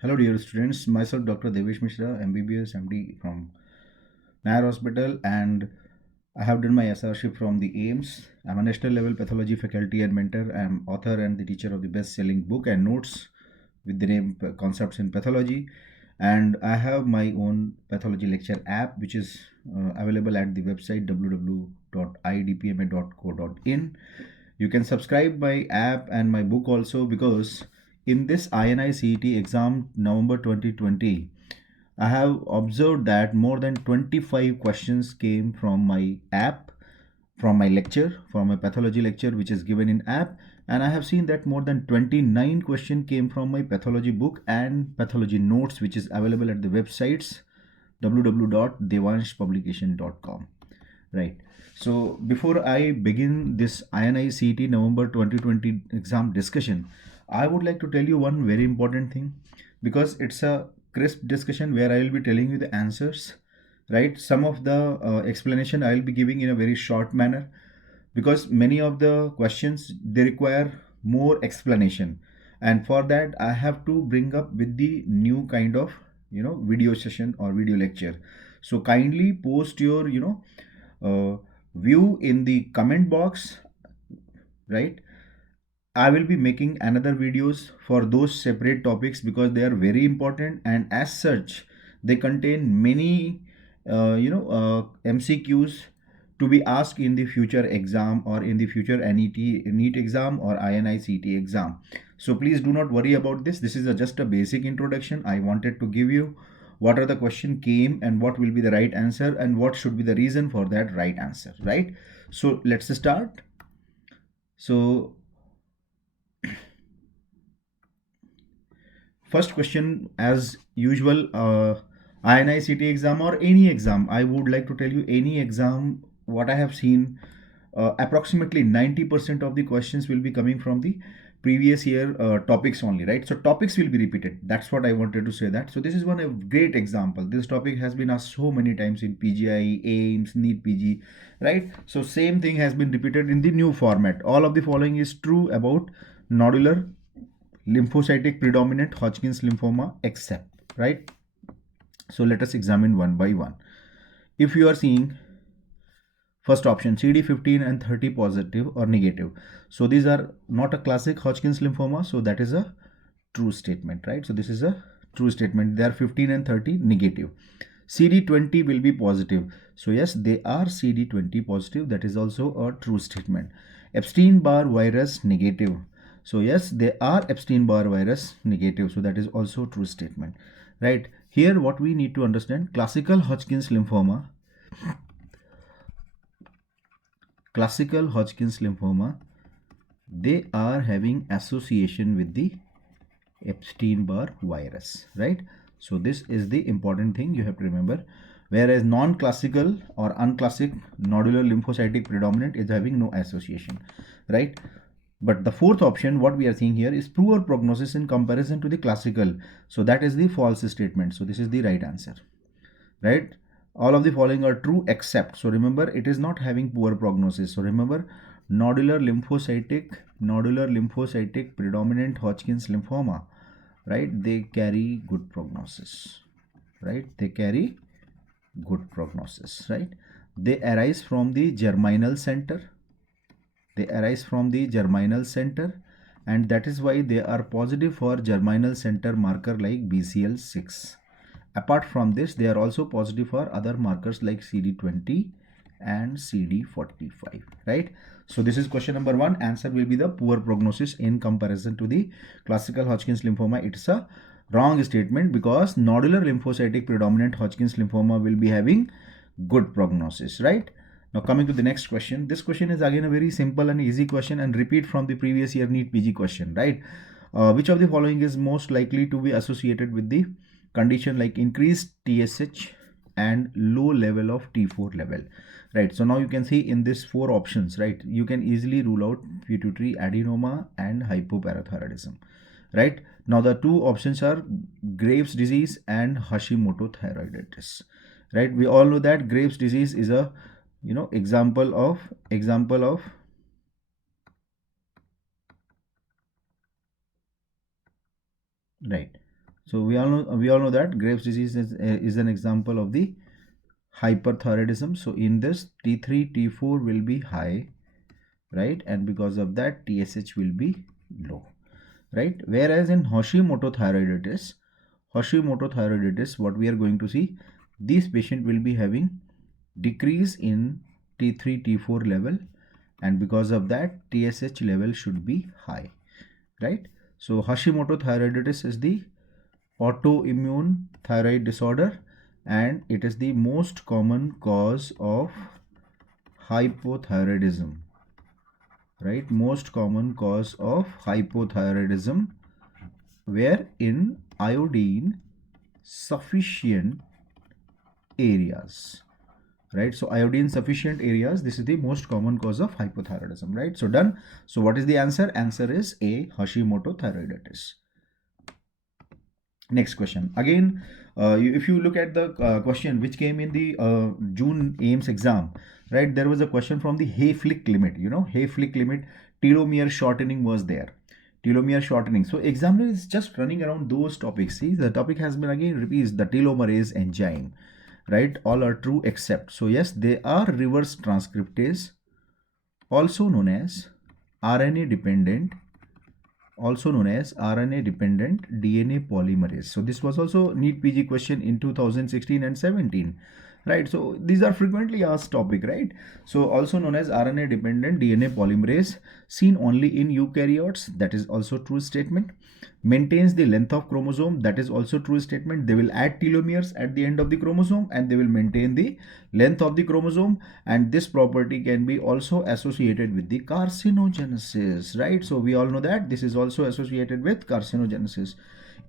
Hello dear students, myself Dr. Devesh Mishra, M.B.B.S, M.D from Nair Hospital, and I have done my SRship from the AIMS. I'm a national level pathology faculty and mentor. I'm author and the teacher of the best-selling book and notes with the name Concepts in Pathology. And I have my own pathology lecture app which is available at the website www.idpma.co.in. You can subscribe my app and my book also, because in this INI-CET exam November 2020, I have observed that more than 25 questions came from my app, from my lecture, from a pathology lecture which is given in app, and I have seen that more than 29 questions came from my pathology book and pathology notes which is available at the websites www.devaanshpublication.com. Right. So before I begin this INI-CET November 2020 exam discussion, I would like to tell you one very important thing, because it's a crisp discussion where I will be telling you the answers, right? Some of the explanation I will be giving in a very short manner, because many of the questions they require more explanation, and for that I have to bring up with the new kind of video session or video lecture. So kindly post your view in the comment box, right? I will be making another videos for those separate topics because they are very important, and as such they contain many MCQs to be asked in the future exam or in the future NET exam or INI-CET exam. So please do not worry about this. This is just a basic introduction. I wanted to give you what are the question came and what will be the right answer and what should be the reason for that right answer, right? So let's start. So first question, as usual, INI-CET exam or any exam, I would like to tell you any exam, what I have seen, approximately 90% of the questions will be coming from the previous year topics only, right? So topics will be repeated. That's what I wanted to say that. So this is one a great example. This topic has been asked so many times in PGI, AIMS, NEET PG, right? So same thing has been repeated in the new format. All of the following is true about nodular lymphocytic predominant Hodgkin's lymphoma except, right? So let us examine one by one. If you are seeing first option, CD15 and 30 positive or negative, so these are not a classic Hodgkin's lymphoma, so that is a true statement, right? So this is a true statement. They are 15 and 30 negative. CD20 will be positive, so yes, they are CD20 positive. That is also a true statement. Epstein-Barr virus negative, so yes, they are Epstein-Barr virus negative, so that is also true statement, right? Here what we need to understand, classical Hodgkin's lymphoma they are having association with the Epstein-Barr virus, right? So this is the important thing you have to remember. Whereas non-classical or unclassic nodular lymphocytic predominant is having no association, right? But the fourth option, what we are seeing here, is poor prognosis in comparison to the classical. So that is the false statement. So this is the right answer, right? All of the following are true except. So remember, it is not having poor prognosis. So remember, nodular lymphocytic predominant Hodgkin's lymphoma, right? They carry good prognosis, right? They carry good prognosis, right? They arise from the germinal center. And that is why they are positive for germinal center marker like BCL6. Apart from this, they are also positive for other markers like CD20 and CD45, right? So this is question number one. Answer will be the poor prognosis in comparison to the classical Hodgkin's lymphoma. It's a wrong statement, because nodular lymphocytic predominant Hodgkin's lymphoma will be having good prognosis, right? Now coming to the next question. This question is again a very simple and easy question and repeat from the previous year NEET PG question, right? Which of the following is most likely to be associated with the condition like increased TSH and low level of T4 level, right? So now you can see in this four options, right, you can easily rule out pituitary adenoma and hypoparathyroidism, right? Now the two options are Graves disease and Hashimoto thyroiditis, right? We all know that Graves disease is a example of right. So we all know that Graves' disease is an example of the hyperthyroidism. So in this, T3 T4 will be high, right, and because of that TSH will be low, right. Whereas in Hashimoto thyroiditis, what we are going to see, this patient will be having decrease in T3 T4 level, and because of that TSH level should be high, right. So Hashimoto thyroiditis is the autoimmune thyroid disorder, and it is the most common cause of hypothyroidism, right, most common cause of hypothyroidism, where in iodine sufficient areas, right. So iodine sufficient areas, this is the most common cause of hypothyroidism, right. So done. So what is the answer? Answer is A, Hashimoto thyroiditis. Next question again. If you look at the question which came in the June AIMS exam, right, there was a question from the Hayflick limit. Hayflick limit, telomere shortening was there. Telomere shortening. So examiner is just running around those topics. See, the topic has been again repeats the telomerase enzyme, right. All are true except. So yes, they are reverse transcriptase, also known as RNA dependent, DNA polymerase. So this was also NEET PG question in 2016 and 17, right. So these are frequently asked topic, right. So also known as RNA dependent DNA polymerase, seen only in eukaryotes, that is also true statement. Maintains the length of chromosome, that is also true statement. They will add telomeres at the end of the chromosome and they will maintain the length of the chromosome, and this property can be also associated with the carcinogenesis, right. So we all know that this is also associated with carcinogenesis.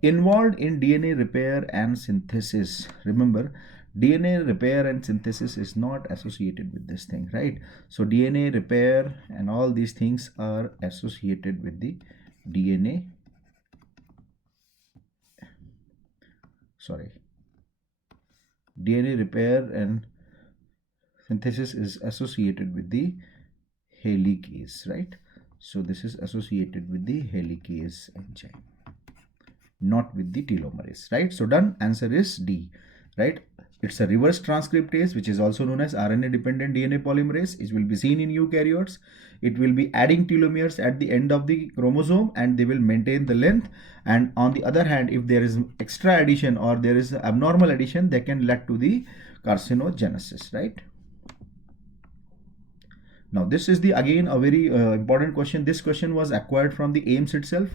Involved in DNA repair and synthesis. Remember, DNA repair and synthesis is not associated with this thing, right. So DNA repair and all these things are associated with the DNA repair and synthesis is associated with the helicase, right. So this is associated with the helicase enzyme, not with the telomerase, right. So done. Answer is D, right. It's a reverse transcriptase, which is also known as RNA dependent DNA polymerase. It will be seen in eukaryotes. It will be adding telomeres at the end of the chromosome and they will maintain the length. And on the other hand, if there is extra addition or there is abnormal addition, they can lead to the carcinogenesis, right. Now this is the again a very important question. This question was acquired from the AIMS itself.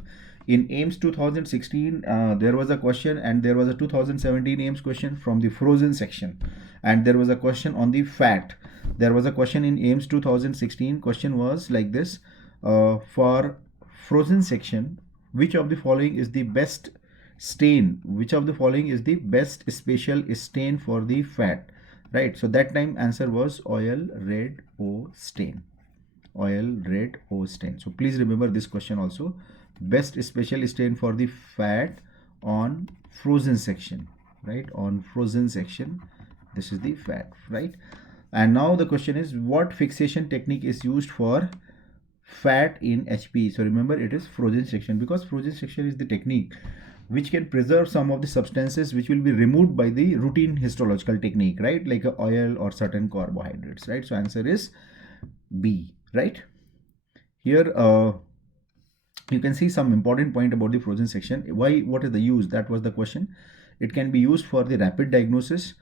In AIMS 2016, there was a question, and there was a 2017 AIMS question from the frozen section, and there was a question on the fat. There was a question in AIMS 2016. Question was like this: for frozen section, which of the following is the best stain? Which of the following is the best special stain for the fat? Right. So that time answer was oil red O stain. Oil red O stain. So please remember this question also. Best special stain for the fat on frozen section, right. On frozen section, this is the fat, right. And now the question is, what fixation technique is used for fat in HPE? So remember, it is frozen section, because frozen section is the technique which can preserve some of the substances which will be removed by the routine histological technique, right, like a oil or certain carbohydrates, right. So answer is B, right. Here you can see some important point about the frozen section. What is the use? That was the question. It can be used for the rapid diagnosis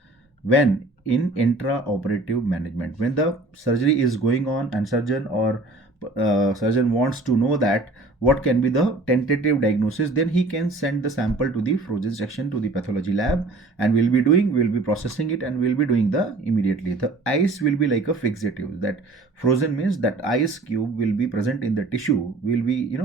when in intraoperative management, when the surgery is going on and surgeon wants to know that what can be the tentative diagnosis, then he can send the sample to the frozen section to the pathology lab, and we'll be processing it, and we'll be doing the immediately. The ice will be like a fixative. That frozen means that ice cube will be present in the tissue. We'll be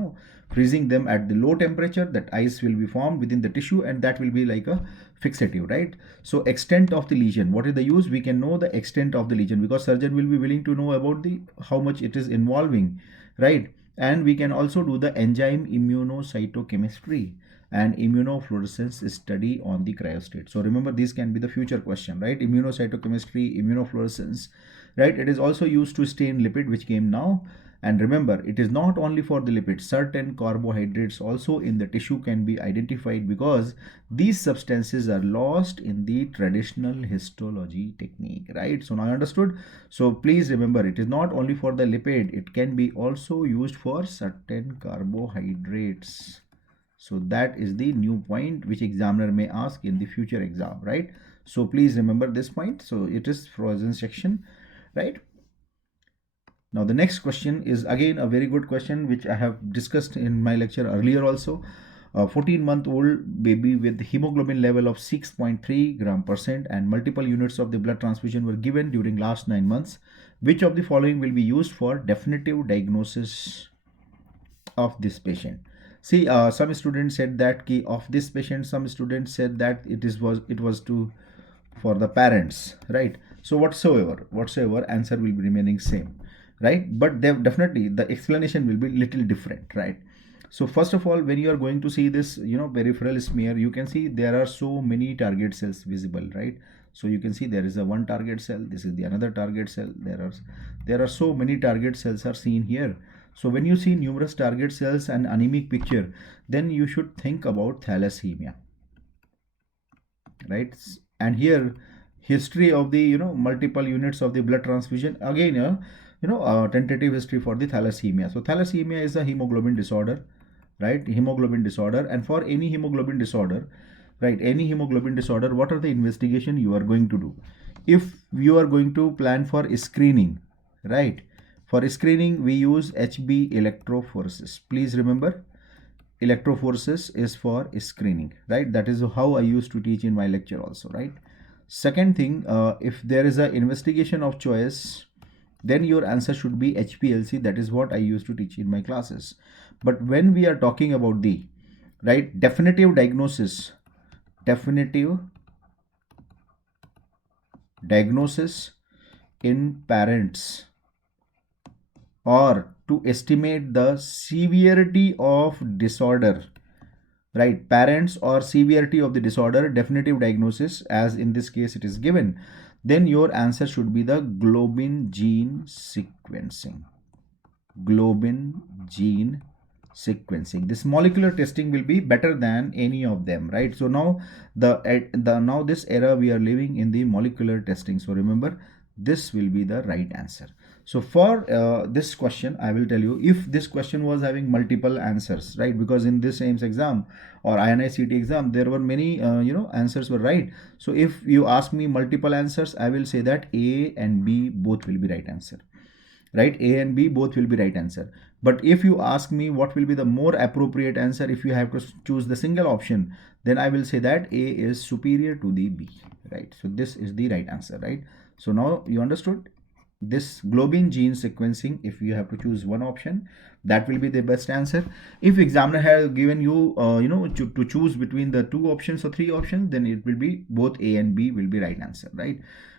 freezing them at the low temperature. That ice will be formed within the tissue, and that will be like a fixative, right. So extent of the lesion, what is the use? We can know the extent of the lesion, because surgeon will be willing to know about the how much it is involving, right. And we can also do the enzyme immunocytochemistry and immunofluorescence study on the cryostat. So remember, these can be the future question, right. Immunocytochemistry, immunofluorescence, right? It is also used to stain lipid, which came now. And remember, it is not only for the lipids. Certain carbohydrates also in the tissue can be identified because these substances are lost in the traditional histology technique, right? So now I understood. So please remember, it is not only for the lipid, it can be also used for certain carbohydrates. So that is the new point which examiner may ask in the future exam, right? So please remember this point. So it is frozen section, right? Now the next question is again a very good question which I have discussed in my lecture earlier also. A 14-month-old baby with hemoglobin level of 6.3 gram percent and multiple units of the blood transfusion were given during last 9 months. Which of the following will be used for definitive diagnosis of this patient? See, some students said that key of this patient. Some students said that it was to for the parents, right? So whatsoever answer will be remaining same, right? But definitely the explanation will be little different, right? So first of all, when you are going to see this, peripheral smear, you can see there are so many target cells visible, right? So you can see there is a one target cell, this is the another target cell, there are so many target cells are seen here. So when you see numerous target cells and anemic picture, then you should think about thalassemia, right? And here history of the multiple units of the blood transfusion, again tentative history for the thalassemia. So thalassemia is a hemoglobin disorder, right? Hemoglobin disorder. And for any hemoglobin disorder, right, any hemoglobin disorder, what are the investigation you are going to do? If you are going to plan for screening, right, for screening we use HB electrophoresis. Please remember, electrophoresis is for screening, right? That is how I used to teach in my lecture also, right? Second thing, if there is a investigation of choice, then your answer should be HPLC. That is what I used to teach in my classes. But when we are talking about the right definitive diagnosis in parents, or to estimate the severity of disorder, right, parents or severity of the disorder, definitive diagnosis as in this case it is given, then your answer should be the globin gene sequencing. This molecular testing will be better than any of them, right? So now now this era we are living in the molecular testing. So remember, this will be the right answer. So for this question, I will tell you, if this question was having multiple answers, right? Because in this AIMS exam or INI-CET exam, there were many, answers were right. So if you ask me multiple answers, I will say that A and B both will be right answer, right? A and B both will be right answer. But if you ask me what will be the more appropriate answer, if you have to choose the single option, then I will say that A is superior to the B, right? So this is the right answer, right? So now you understood this globin gene sequencing. If you have to choose one option, that will be the best answer. If examiner has given you to choose between the two options or three options, then it will be both A and B will be right answer, right?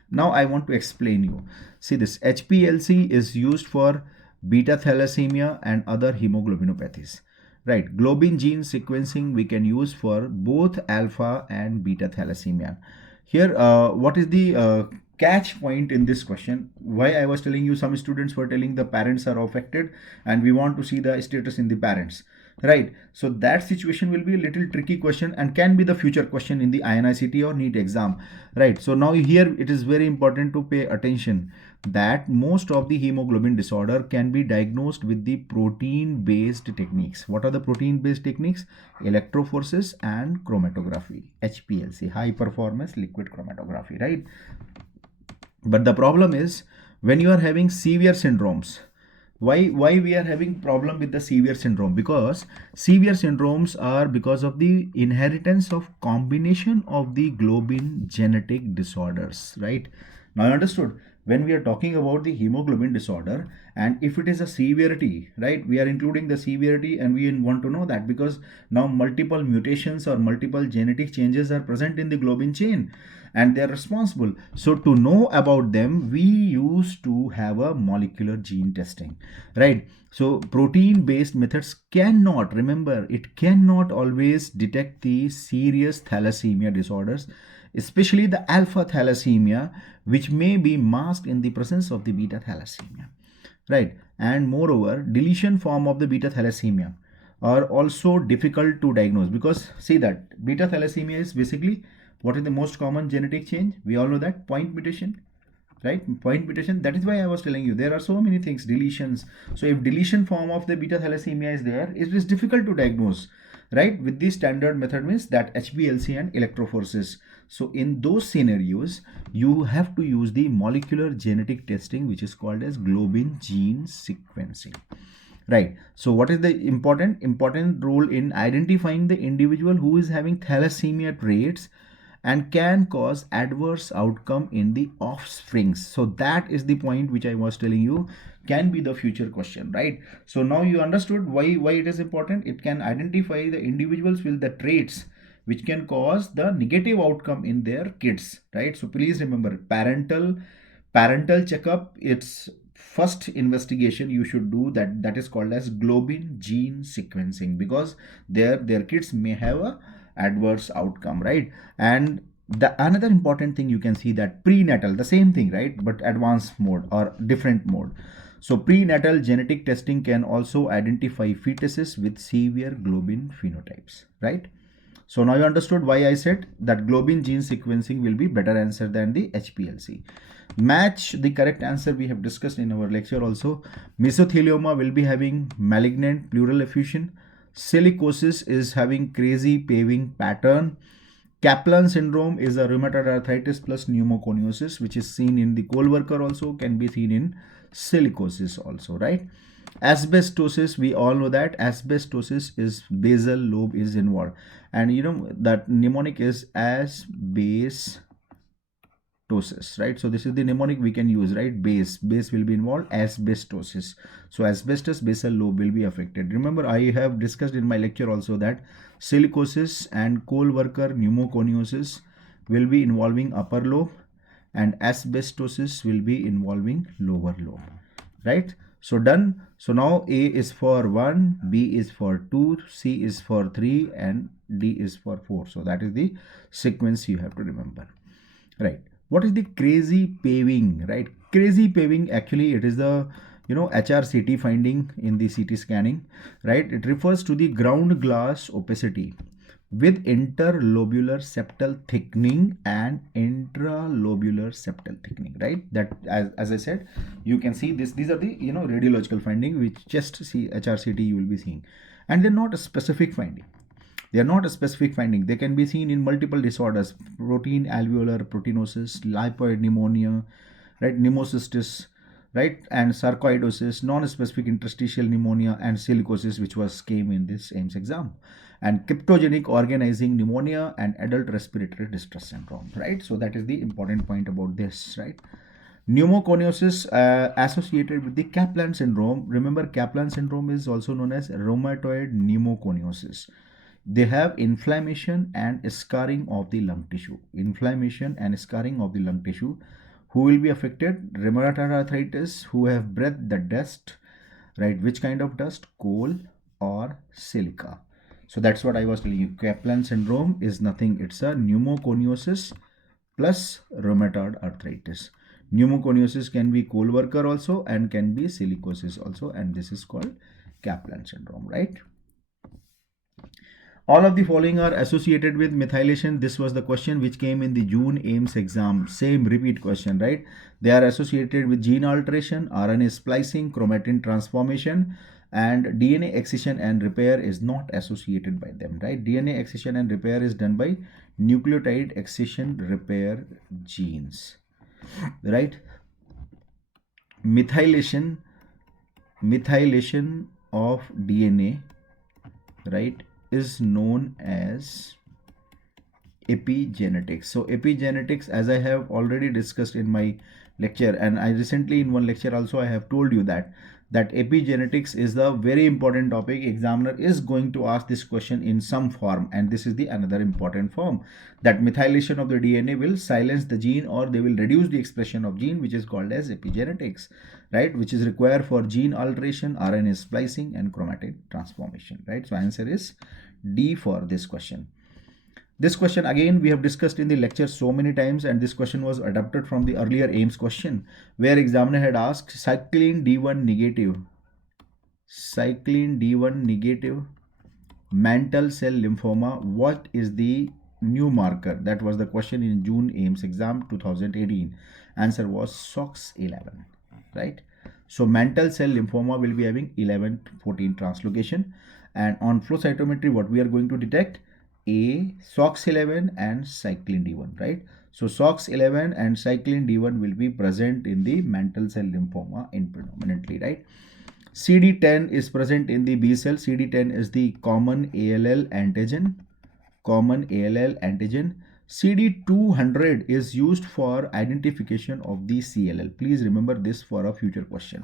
Now I want to explain you. See, this HPLC is used for beta thalassemia and other hemoglobinopathies, right? Globin gene sequencing we can use for both alpha and beta thalassemia. Here, what is the catch point in this question? Why I was telling you, some students were telling the parents are affected and we want to see the status in the parents, right? So that situation will be a little tricky question and can be the future question in the INI-CET or NEET exam, right? So now here it is very important to pay attention that most of the hemoglobin disorder can be diagnosed with the protein based techniques. What are the protein based techniques? Electrophoresis and chromatography, HPLC, high performance liquid chromatography, right? But the problem is when you are having severe syndromes, why we are having problem with the severe syndrome? Because severe syndromes are because of the inheritance of combination of the globin genetic disorders, right? Now I understood, when we are talking about the hemoglobin disorder, and if it is a severity, right, we are including the severity and we want to know that because now multiple mutations or multiple genetic changes are present in the globin chain and they are responsible. So to know about them, we used to have a molecular gene testing, right? So protein based methods cannot, remember, it cannot always detect the serious thalassemia disorders. especially the alpha thalassemia, which may be masked in the presence of the beta thalassemia, right? And moreover, deletion form of the beta thalassemia are also difficult to diagnose, because see that beta thalassemia is basically, what is the most common genetic change? We all know that point mutation, right? Point mutation. That is why I was telling you there are so many things, deletions. So if deletion form of the beta thalassemia is there, it is difficult to diagnose, right? With the standard method, means that HBLC and electrophoresis. So in those scenarios, you have to use the molecular genetic testing, which is called as globin gene sequencing, right? So what is the important role in identifying the individual who is having thalassemia traits and can cause adverse outcome in the offsprings? So that is the point which I was telling you can be the future question, right? So now you understood why it is important. It can identify the individuals with the traits which can cause the negative outcome in their kids, right? So please remember, parental checkup, it's first investigation you should do, that is called as globin gene sequencing, because their kids may have a adverse outcome, right? And the another important thing, you can see that prenatal, the same thing, right, but advanced mode or different mode. So prenatal genetic testing can also identify fetuses with severe globin phenotypes, right? So now you understood why I said that globin gene sequencing will be better answer than the HPLC. Match the correct answer we have discussed in our lecture also. Mesothelioma will be having malignant pleural effusion. Silicosis is having crazy paving pattern. Kaplan syndrome is a rheumatoid arthritis plus pneumoconiosis, which is seen in the coal-worker, also can be seen in silicosis also, right? Asbestosis, we all know that asbestosis is basal lobe is involved, and you know that mnemonic is asbestosis, right? So this is the mnemonic we can use, right? Base will be involved, asbestosis. So asbestos basal lobe will be affected. Remember, I have discussed in my lecture also that silicosis and coal worker pneumoconiosis will be involving upper lobe, and asbestosis will be involving lower lobe, right? So done. So now A is for 1, B is for 2, C is for 3, and D is for 4. So that is the sequence you have to remember, right? What is the crazy paving, right? Crazy paving, actually it is the HRCT finding in the CT scanning, right? It refers to the ground glass opacity with interlobular septal thickening and intralobular septal thickening, right? That, as I said, you can see this, these are the radiological finding which just see HRCT you will be seeing, and they're not a specific finding. They are not a specific finding. They can be seen in multiple disorders: protein alveolar proteinosis, lipoid pneumonia, right, pneumocystis, right, and sarcoidosis, non-specific interstitial pneumonia, and silicosis, which came in this AIMS exam, and cryptogenic organizing pneumonia and adult respiratory distress syndrome, right? So that is the important point about this, right? Pneumoconiosis associated with the Kaplan syndrome. Remember, Kaplan syndrome is also known as rheumatoid pneumoconiosis. They have inflammation and scarring of the lung tissue. Inflammation and scarring of the lung tissue. Who will be affected? Rheumatoid arthritis, who have breathed the dust, right? Which kind of dust? Coal or silica. So that's what I was telling you. Kaplan syndrome is nothing. It's a pneumoconiosis plus rheumatoid arthritis. Pneumoconiosis can be coal worker also and can be silicosis also, and this is called Kaplan syndrome, right? All of the following are associated with methylation. This was the question which came in the June AIMS exam. Same repeat question, right? They are associated with gene alteration, RNA splicing, chromatin transformation, and DNA excision and repair is not associated by them, right? DNA excision and repair is done by nucleotide excision repair genes, right? Methylation of DNA, right, is known as epigenetics. So epigenetics, as I have already discussed in my lecture, and I recently in one lecture also I have told you that epigenetics is a very important topic. Examiner is going to ask this question in some form, and this is the another important form, that methylation of the DNA will silence the gene or they will reduce the expression of gene, which is called as epigenetics, right, which is required for gene alteration, RNA splicing, and chromatin transformation, right? So answer is D for this question. This question again we have discussed in the lecture so many times, and this question was adapted from the earlier AIMS question where examiner had asked cyclin D1 negative, mantle cell lymphoma, what is the new marker? That was the question in June AIMS exam 2018. Answer was SOX11, right? So mantle cell lymphoma will be having 11-14 translocation, and on flow cytometry what we are going to detect? A SOX11 and cyclin D1, right? So SOX11 and cyclin D1 will be present in the mantle cell lymphoma in predominantly, right? CD10 is present in the B cell. CD10 is the common ALL antigen. CD200 is used for identification of the CLL. Please remember this for a future question,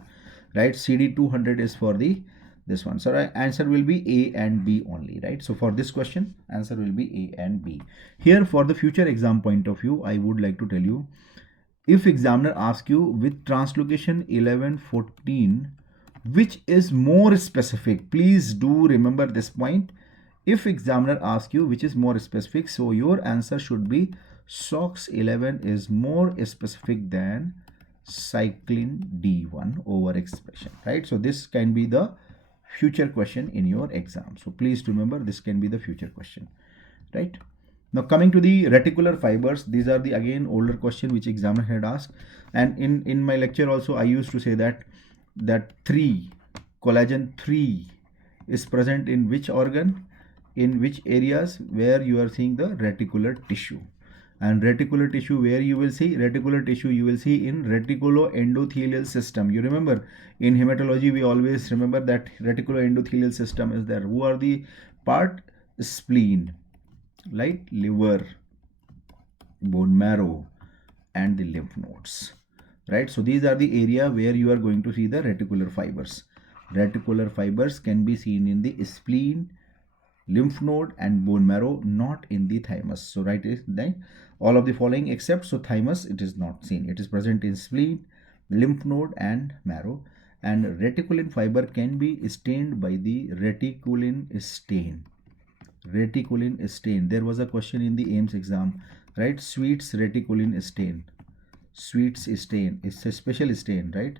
right? CD200 is for the this one. So answer will be A and B only, right? So for this question, answer will be A and B. Here for the future exam point of view, I would like to tell you, if examiner asks you with translocation 11-14, which is more specific, please do remember this point. If examiner asks you which is more specific, so your answer should be SOX11 is more specific than cyclin D1 overexpression, right? So this can be the future question in your exam. So please remember this can be the future question, right? Now coming to the reticular fibers, these are the again older question which examiner had asked, and in my lecture also I used to say that collagen 3 is present in which organ, in which areas, where you are seeing the reticular tissue. And reticular tissue, where you will see reticular tissue, you will see in reticuloendothelial system. You remember in hematology we always remember that reticuloendothelial system is there. Who are the part? Spleen, like liver, bone marrow, and the lymph nodes, right? So these are the area where you are going to see the reticular fibers. Reticular fibers can be seen in the spleen, lymph node, and bone marrow, not in the thymus. So right is that all of the following except, so thymus it is not seen. It is present in spleen, lymph node, and marrow. And reticulin fiber can be stained by the reticulin stain. There was a question in the AIMS exam, right? Sweets reticulin stain. Sweets stain is a special stain, right?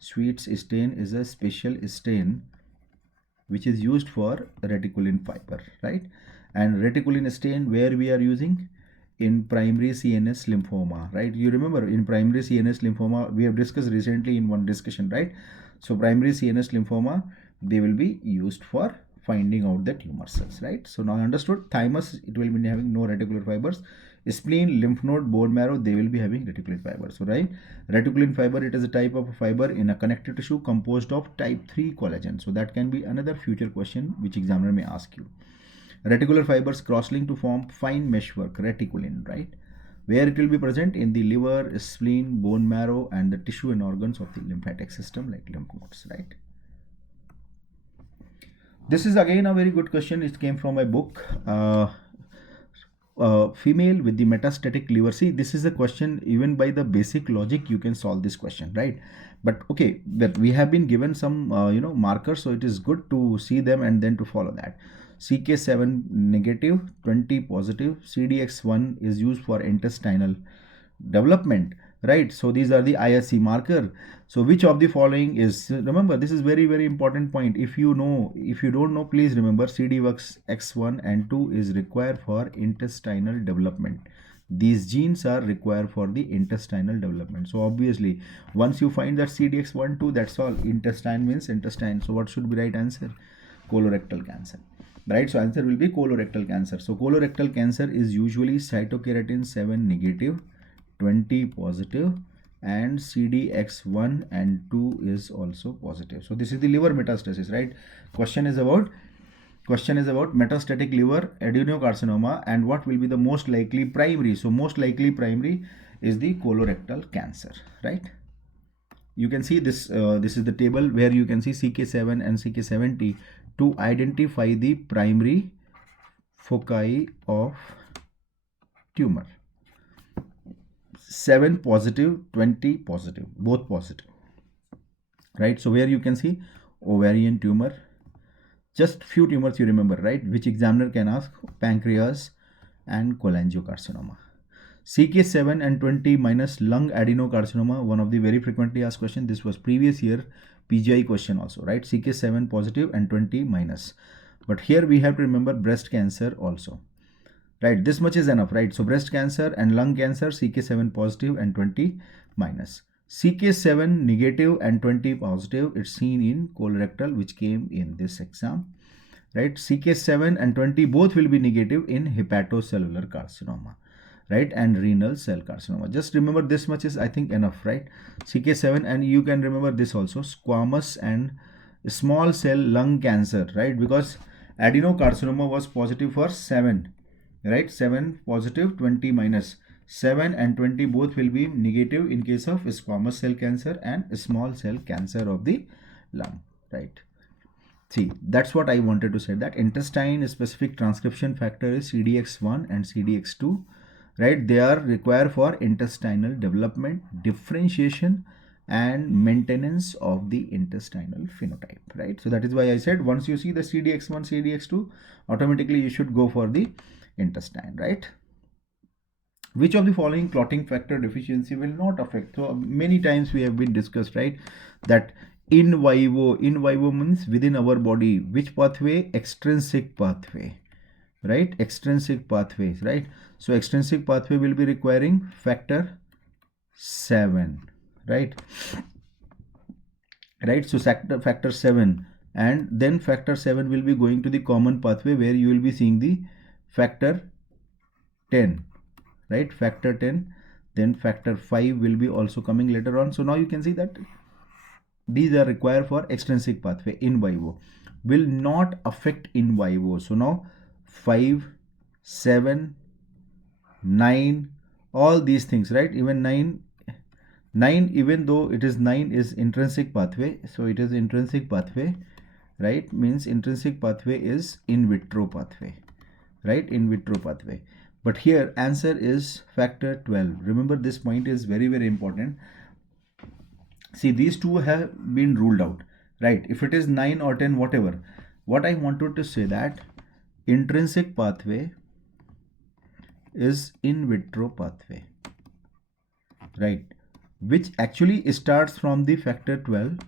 Sweets stain is a special stain which is used for reticulin fiber, right? And reticulin stain where we are using? In primary CNS lymphoma, right? You remember in primary CNS lymphoma we have discussed recently in one discussion, right? So primary CNS lymphoma, they will be used for finding out the tumor cells, right? So now understood. Thymus, it will be having no reticular fibers. Spleen, lymph node, bone marrow, they will be having reticulin fibers. So right, reticulin fiber, it is a type of fiber in a connective tissue composed of type 3 collagen. So that can be another future question which examiner may ask you. Reticular fibers cross-link to form fine meshwork, reticulin, right? Where it will be present? In the liver, spleen, bone marrow, and the tissue and organs of the lymphatic system like lymph nodes, right? This is again a very good question. It came from my book. Female with the metastatic liver. See, this is a question even by the basic logic you can solve this question, right? But okay, that we have been given some markers, so it is good to see them and then to follow that. CK7 negative, 20 positive. CDX1 is used for intestinal development, right? So these are the ISC marker. So which of the following is, remember this is very very important point. If you don't know, please remember CDX1 and 2 is required for intestinal development. These genes are required for the intestinal development. So obviously once you find that CDX1 2, that's all. Intestine means intestine. So what should be right answer? Colorectal cancer, right? So answer will be colorectal cancer. So colorectal cancer is usually cytokeratin 7 negative, 20 positive, and CDX1 and 2 is also positive. So this is the liver metastasis, right? Question is about metastatic liver adenocarcinoma, and what will be the most likely primary? So most likely primary is the colorectal cancer, right? You can see this this is the table where you can see CK7 and CK70 to identify the primary foci of tumor. 7 positive, 20 positive, both positive, right? So where you can see ovarian tumor, just few tumors you remember, right? Which examiner can ask? Pancreas, and cholangiocarcinoma. CK7 and 20 minus lung adenocarcinoma, one of the very frequently asked question. This was previous year PGI question also, right? CK7 positive and 20 minus. But here we have to remember breast cancer also, right? This much is enough, right? So breast cancer and lung cancer, CK7 positive and 20 minus. CK7 negative and 20 positive, it's seen in colorectal, which came in this exam, right? CK7 and 20 both will be negative in hepatocellular carcinoma, right? And renal cell carcinoma. Just remember this much is, I think, enough, right? CK7, and you can remember this also, squamous and small cell lung cancer, right? Because adenocarcinoma was positive for 7, right? 7 positive, 20 minus. 7 and 20 both will be negative in case of squamous cell cancer and small cell cancer of the lung, right? See, that's what I wanted to say, that intestine specific transcription factor is CDX1 and CDX2, right? They are required for intestinal development, differentiation, and maintenance of the intestinal phenotype, right? So that is why I said once you see the CDX1, CDX2, automatically you should go for the intestine, right? Which of the following clotting factor deficiency will not affect? So many times we have been discussed, right, that in vivo means within our body. Which pathway? Extrinsic pathway, right? Extrinsic pathways, right? So extrinsic pathway will be requiring factor 7, right? Right, so factor 7, and then factor 7 will be going to the common pathway where you will be seeing the factor 10, right? Factor 10, then factor 5 will be also coming later on. So now you can see that these are required for extrinsic pathway. In vivo will not affect in vivo. So now 5, 7, 9, all these things, right? Even 9, even though it is 9 is intrinsic pathway, so it is intrinsic pathway, right? Means intrinsic pathway is in vitro pathway, right? In vitro pathway. But here answer is factor 12. Remember, this point is very, very important. See, these two have been ruled out, right? If it is 9 or 10, whatever. What I wanted to say, that intrinsic pathway is in vitro pathway, right? Which actually starts from the factor 12,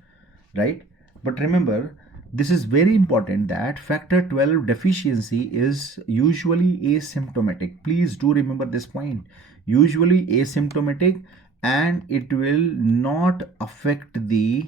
right? But remember, this is very important, that factor 12 deficiency is usually asymptomatic. Please do remember this point. Usually asymptomatic, and it will not affect the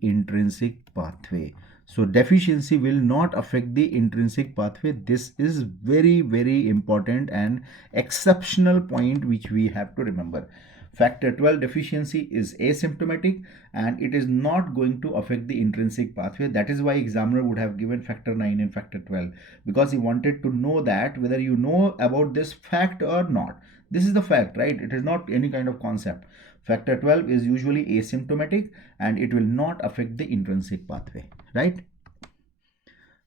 intrinsic pathway. So deficiency will not affect the intrinsic pathway. This is very, very important and exceptional point which we have to remember. Factor 12 deficiency is asymptomatic and it is not going to affect the intrinsic pathway. That is why examiner would have given factor 9 and factor 12, because he wanted to know that whether you know about this fact or not. This is the fact, right? It is not any kind of concept. Factor 12 is usually asymptomatic and it will not affect the intrinsic pathway, right?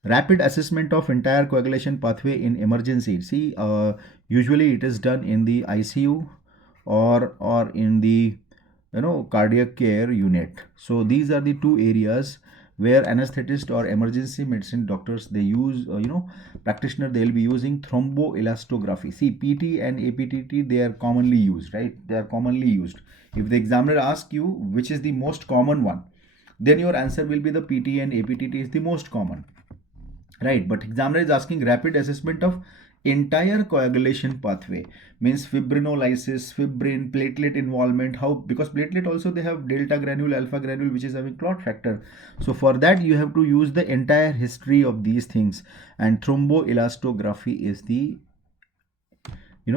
Rapid assessment of entire coagulation pathway in emergency. See, usually it is done in the ICU or in the cardiac care unit. So these are the two areas where anesthetist or emergency medicine doctors, they use practitioner, they will be using thromboelastography. See, PT and APTT, they are commonly used, right? They are commonly used. If the examiner asks you which is the most common one, then your answer will be the PT and APTT is the most common, right? But examiner is asking rapid assessment of entire coagulation pathway, means fibrinolysis, fibrin, platelet involvement. How? Because platelet also, they have delta granule, alpha granule, which is having clot factor. So for that you have to use the entire history of these things, and thromboelastography is the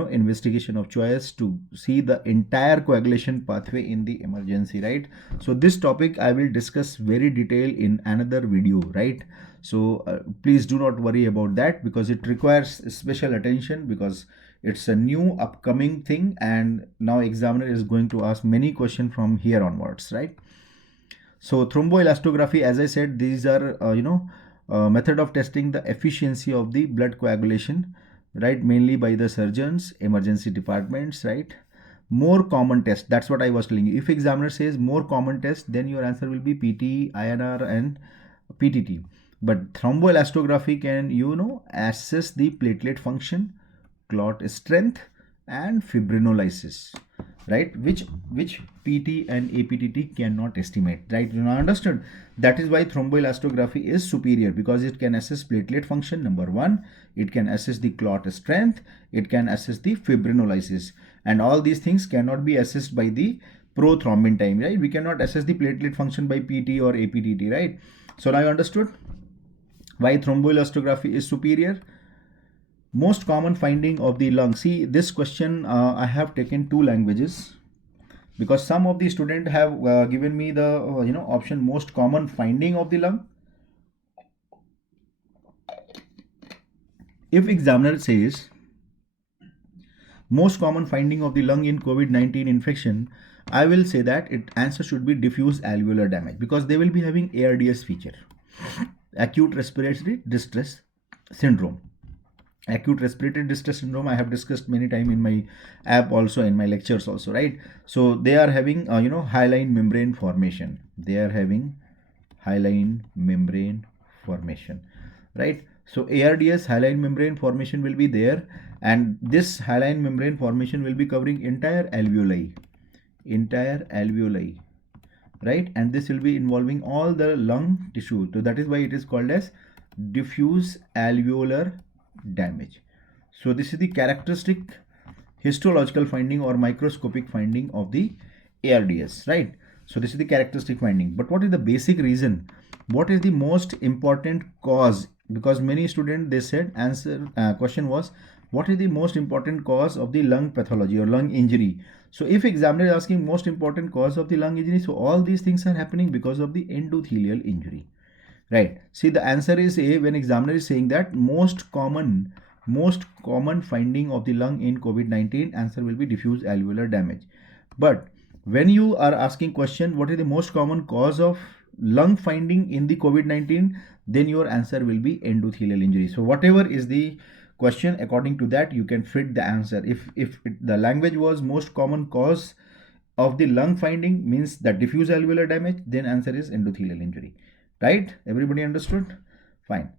investigation of choice to see the entire coagulation pathway in the emergency, right? So this topic I will discuss very detailed in another video, right? So please do not worry about that, because it requires special attention, because it's a new upcoming thing and now examiner is going to ask many questions from here onwards, right? So thromboelastography, as I said, these are method of testing the efficiency of the blood coagulation, right? Mainly by the surgeons, emergency departments, right? More common test, that's what I was telling you. If examiner says more common test, then your answer will be PT, INR and PTT. But thromboelastography can, assess the platelet function, clot strength, and fibrinolysis, right? Which PT and APTT cannot estimate, right? You know, understood? That is why thromboelastography is superior, because it can assess platelet function, number one. It can assess the clot strength. It can assess the fibrinolysis, and all these things cannot be assessed by the prothrombin time, right? We cannot assess the platelet function by PT or APTT, right? So now you understood why thromboelastography is superior. Most common finding of the lung. See, this question I have taken two languages, because some of the student have given me the option most common finding of the lung. If examiner says most common finding of the lung in COVID-19 infection, I will say that it answer should be diffuse alveolar damage, because they will be having ARDS feature, acute respiratory distress syndrome. Acute respiratory distress syndrome I have discussed many times in my app, also in my lectures also, right? So they are having hyaline membrane formation. They are having hyaline membrane formation, right? So ARDS, hyaline membrane formation will be there, and this hyaline membrane formation will be covering entire alveoli, right? And this will be involving all the lung tissue. So that is why it is called as diffuse alveolar damage. So this is the characteristic histological finding or microscopic finding of the ARDS, right? So this is the characteristic finding. But what is the basic reason? What is the most important cause? Because many students, they said question was, what is the most important cause of the lung pathology or lung injury? So if examiner is asking most important cause of the lung injury, so all these things are happening because of the endothelial injury, right? See, the answer is A. When examiner is saying that most common finding of the lung in COVID-19, answer will be diffuse alveolar damage. But when you are asking question, what is the most common cause of lung finding in the COVID-19, then your answer will be endothelial injury. So whatever is the question, according to that you can fit the answer. If the language was most common cause of the lung finding means that diffuse alveolar damage, then answer is endothelial injury, right? Everybody understood? Fine.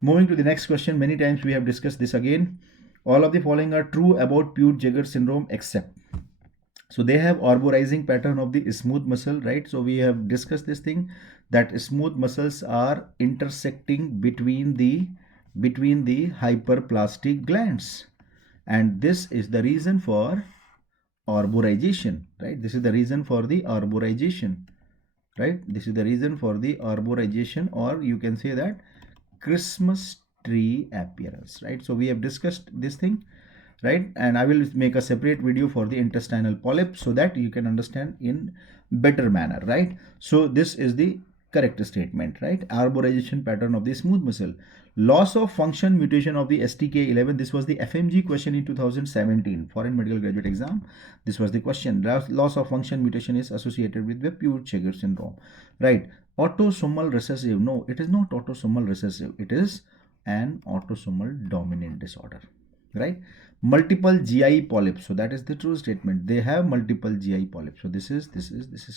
Moving to the next question. Many times we have discussed this again. All of the following are true about Peutz-Jeghers syndrome except. So they have arborizing pattern of the smooth muscle, right? So we have discussed this thing, that smooth muscles are intersecting between the hyperplastic glands, and this is the reason for arborization, right? This is the reason for the arborization, right? This is the reason for the arborization, or you can say that Christmas tree appearance, right? So we have discussed this thing, right? And I will make a separate video for the intestinal polyp so that you can understand in better manner, right? So this is the correct statement, right? Arborization pattern of the smooth muscle. Loss of function mutation of the STK11. This was the FMG question in 2017 foreign medical graduate exam. This was the question. Loss of function mutation is associated with the Peutz-Jeghers syndrome, right? Autosomal recessive. No, it is not autosomal recessive. It is an autosomal dominant disorder, right? Multiple GI polyps. So that is the true statement. They have multiple GI polyps. So this is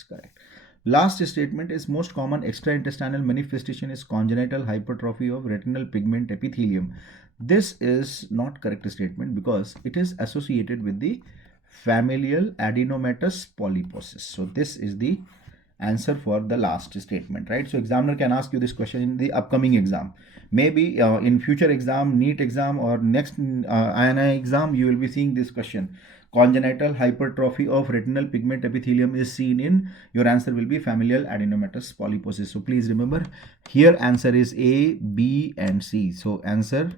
correct. Last statement is most common extraintestinal manifestation is congenital hypertrophy of retinal pigment epithelium. This is not correct statement because it is associated with the familial adenomatous polyposis. So this is the answer for the last statement, right? So examiner can ask you this question in the upcoming exam. Maybe in future exam, NEET exam or next INI exam, you will be seeing this question. Congenital hypertrophy of retinal pigment epithelium is seen in, your answer will be familial adenomatous polyposis. So please remember, here answer is A, B and C. So answer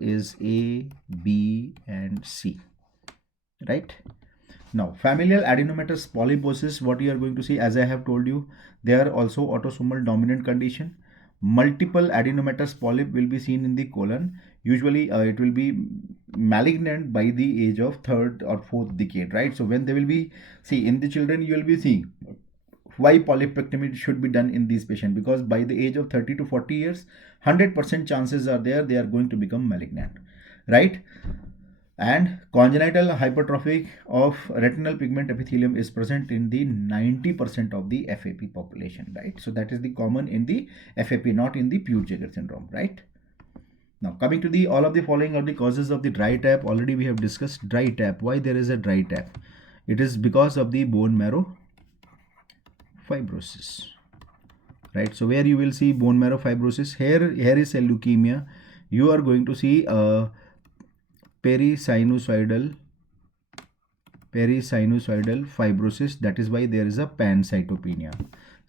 is A, B and C, right? Now, familial adenomatous polyposis, what you are going to see, as I have told you, they are also autosomal dominant condition. Multiple adenomatous polyp will be seen in the colon. Usually, it will be malignant by the age of third or fourth decade, right? So when they will be, see, in the children, you will be seeing why polypectomy should be done in these patients, because by the age of 30 to 40 years, 100% chances are there they are going to become malignant, right? And congenital hypertrophy of retinal pigment epithelium is present in the 90% of the FAP population, right? So that is the common in the FAP, not in the Peutz-Jeghers syndrome, right? Now coming to the all of the following are the causes of the dry tap. Already we have discussed dry tap. Why there is a dry tap? It is because of the bone marrow fibrosis, right? So where you will see bone marrow fibrosis, here is a leukemia. You are going to see a perisinusoidal fibrosis. That is why there is a pancytopenia,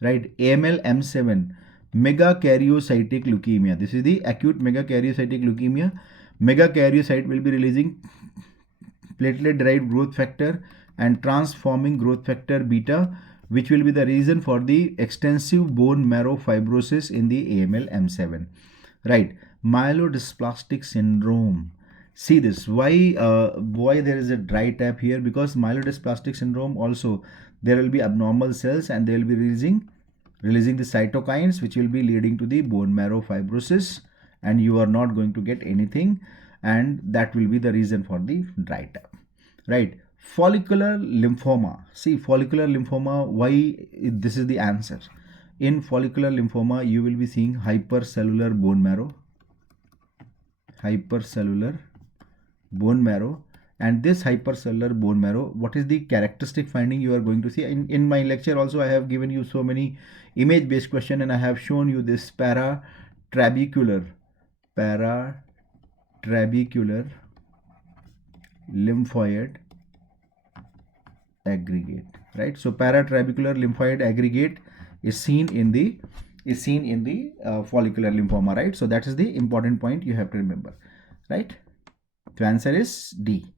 right? AML M7 megakaryocytic leukemia. This is the acute megakaryocytic leukemia. Megakaryocyte will be releasing platelet derived growth factor and transforming growth factor beta, which will be the reason for the extensive bone marrow fibrosis in the AML M7, right? Myelodysplastic syndrome. See this, why there is a dry tap here? Because myelodysplastic syndrome also, there will be abnormal cells and they will be releasing the cytokines, which will be leading to the bone marrow fibrosis, and you are not going to get anything, and that will be the reason for the dry tap, right? Follicular lymphoma. See, follicular lymphoma, why this is the answer. In follicular lymphoma, you will be seeing hypercellular bone marrow, and this hypercellular bone marrow, what is the characteristic finding you are going to see? In my lecture also I have given you so many image based question, and I have shown you this paratrabecular lymphoid aggregate, right? So paratrabecular lymphoid aggregate is seen in the follicular lymphoma, right? So that is the important point you have to remember, right? The answer is D.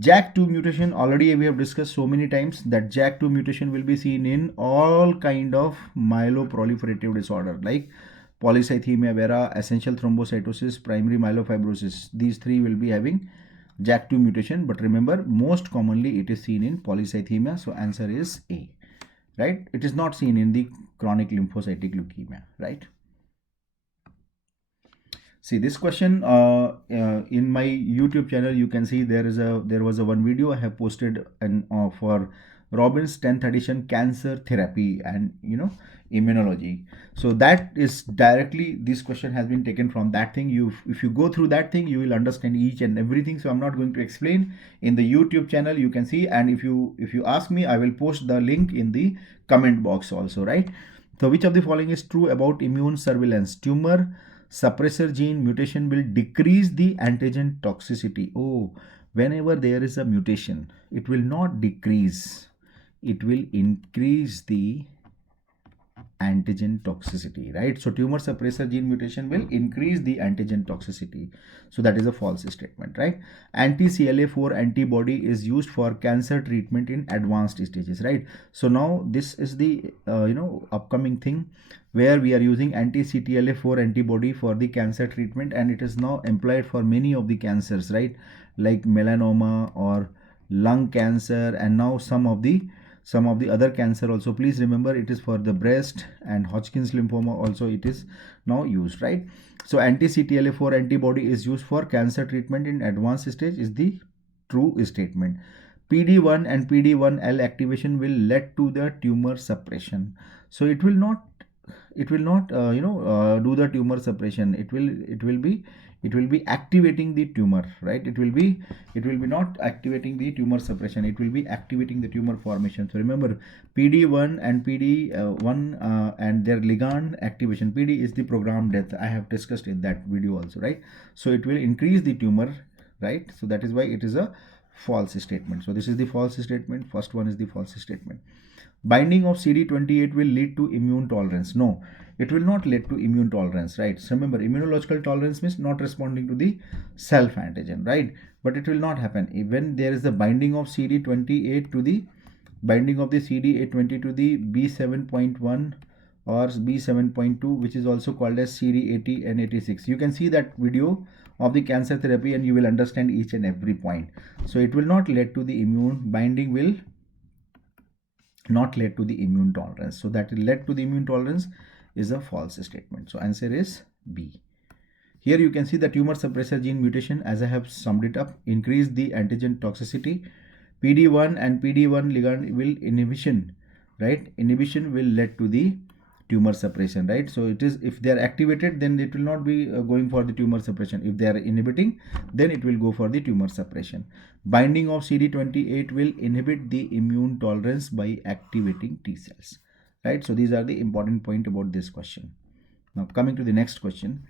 JAK2 mutation, already we have discussed so many times that JAK2 mutation will be seen in all kind of myeloproliferative disorder like polycythemia vera, essential thrombocytosis, primary myelofibrosis. These three will be having JAK2 mutation, but remember most commonly it is seen in polycythemia, so answer is A, right? It is not seen in the chronic lymphocytic leukemia, right? See this question in my YouTube channel, you can see there was a one video I have posted and for Robbins 10th edition cancer therapy and immunology. So that is directly, this question has been taken from that thing. If you go through that thing, you will understand each and everything. So I'm not going to explain. In the YouTube channel you can see, and if you ask me, I will post the link in the comment box also, right? So which of the following is true about immune surveillance? Tumor suppressor gene mutation will decrease the antigen toxicity. Oh, whenever there is a mutation, it will not decrease, it will increase the antigen toxicity, right? So tumor suppressor gene mutation will increase the antigen toxicity. So that is a false statement, right? Anti-CTLA-4 antibody is used for cancer treatment in advanced stages, right? So now this is the upcoming thing where we are using anti-CTLA-4 antibody for the cancer treatment, and it is now employed for many of the cancers, right? Like melanoma or lung cancer, and now some of the other cancer also. Please remember, it is for the breast and Hodgkin's lymphoma also it is now used, right? So anti-CTLA-4 antibody is used for cancer treatment in advanced stage is the true statement. PD-1 and PD-1L activation will lead to the tumor suppression. So it will not do the tumor suppression. It will be activating the tumor, right? It will be not activating the tumor suppression, it will be activating the tumor formation. So remember, PD-1 and PD1 and their ligand activation. PD is the programmed death, I have discussed in that video also, right? So it will increase the tumor, right? So that is why it is a false statement. So this is the false statement. First one is the false statement. Binding of CD28 will lead to immune tolerance. No, it will not lead to immune tolerance, right? So remember, immunological tolerance means not responding to the self antigen, right? But it will not happen when there is the binding of CD28 to the binding of the CD820 to the B7.1 or B7.2, which is also called as CD80 and 86. You can see that video of the cancer therapy and you will understand each and every point. So it will not lead to the immune binding, will not led to the immune tolerance. So that led to the immune tolerance is a false statement. So answer is B. Here you can see the tumor suppressor gene mutation, as I have summed it up, increase the antigen toxicity. PD1 and PD1 ligand will inhibition, right? Inhibition will lead to the tumor suppression, right? So it is, if they are activated, then it will not be going for the tumor suppression. If they are inhibiting, then it will go for the tumor suppression. Binding of CD28 will inhibit the immune tolerance by activating T cells, right? So these are the important point about this question. Now coming to the next question.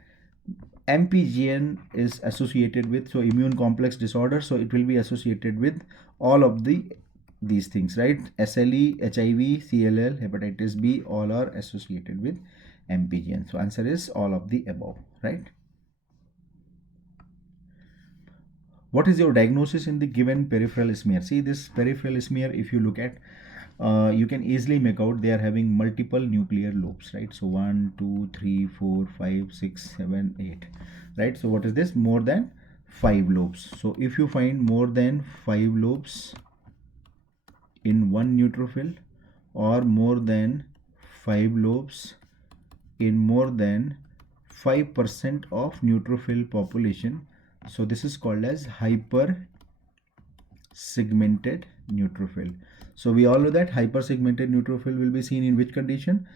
MPGN is associated with, so immune complex disorder, so it will be associated with all of these things, right? SLE, HIV, CLL, hepatitis B, all are associated with MPGN. So answer is all of the above, right? What is your diagnosis in the given peripheral smear? See this peripheral smear, if you look at, you can easily make out they are having multiple nuclear lobes, right? So 1, 2, 3, 4, 5, 6, 7, 8, right? So what is this? More than 5 lobes. So if you find more than 5 lobes in one neutrophil, or more than 5 lobes in more than 5% of neutrophil population, so this is called as hyper segmented neutrophil. So we all know that hypersegmented neutrophil will be seen in which condition?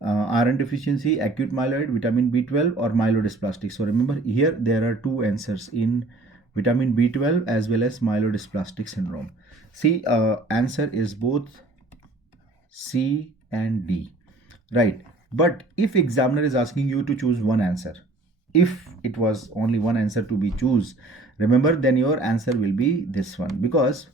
Iron deficiency, acute myeloid, vitamin B12, or myelodysplastic. So remember here there are two answers in vitamin B12 as well as myelodysplastic syndrome. See, answer is both C and D, right? But if examiner is asking you to choose one answer, if it was only one answer to be choose, remember, then your answer will be this one, because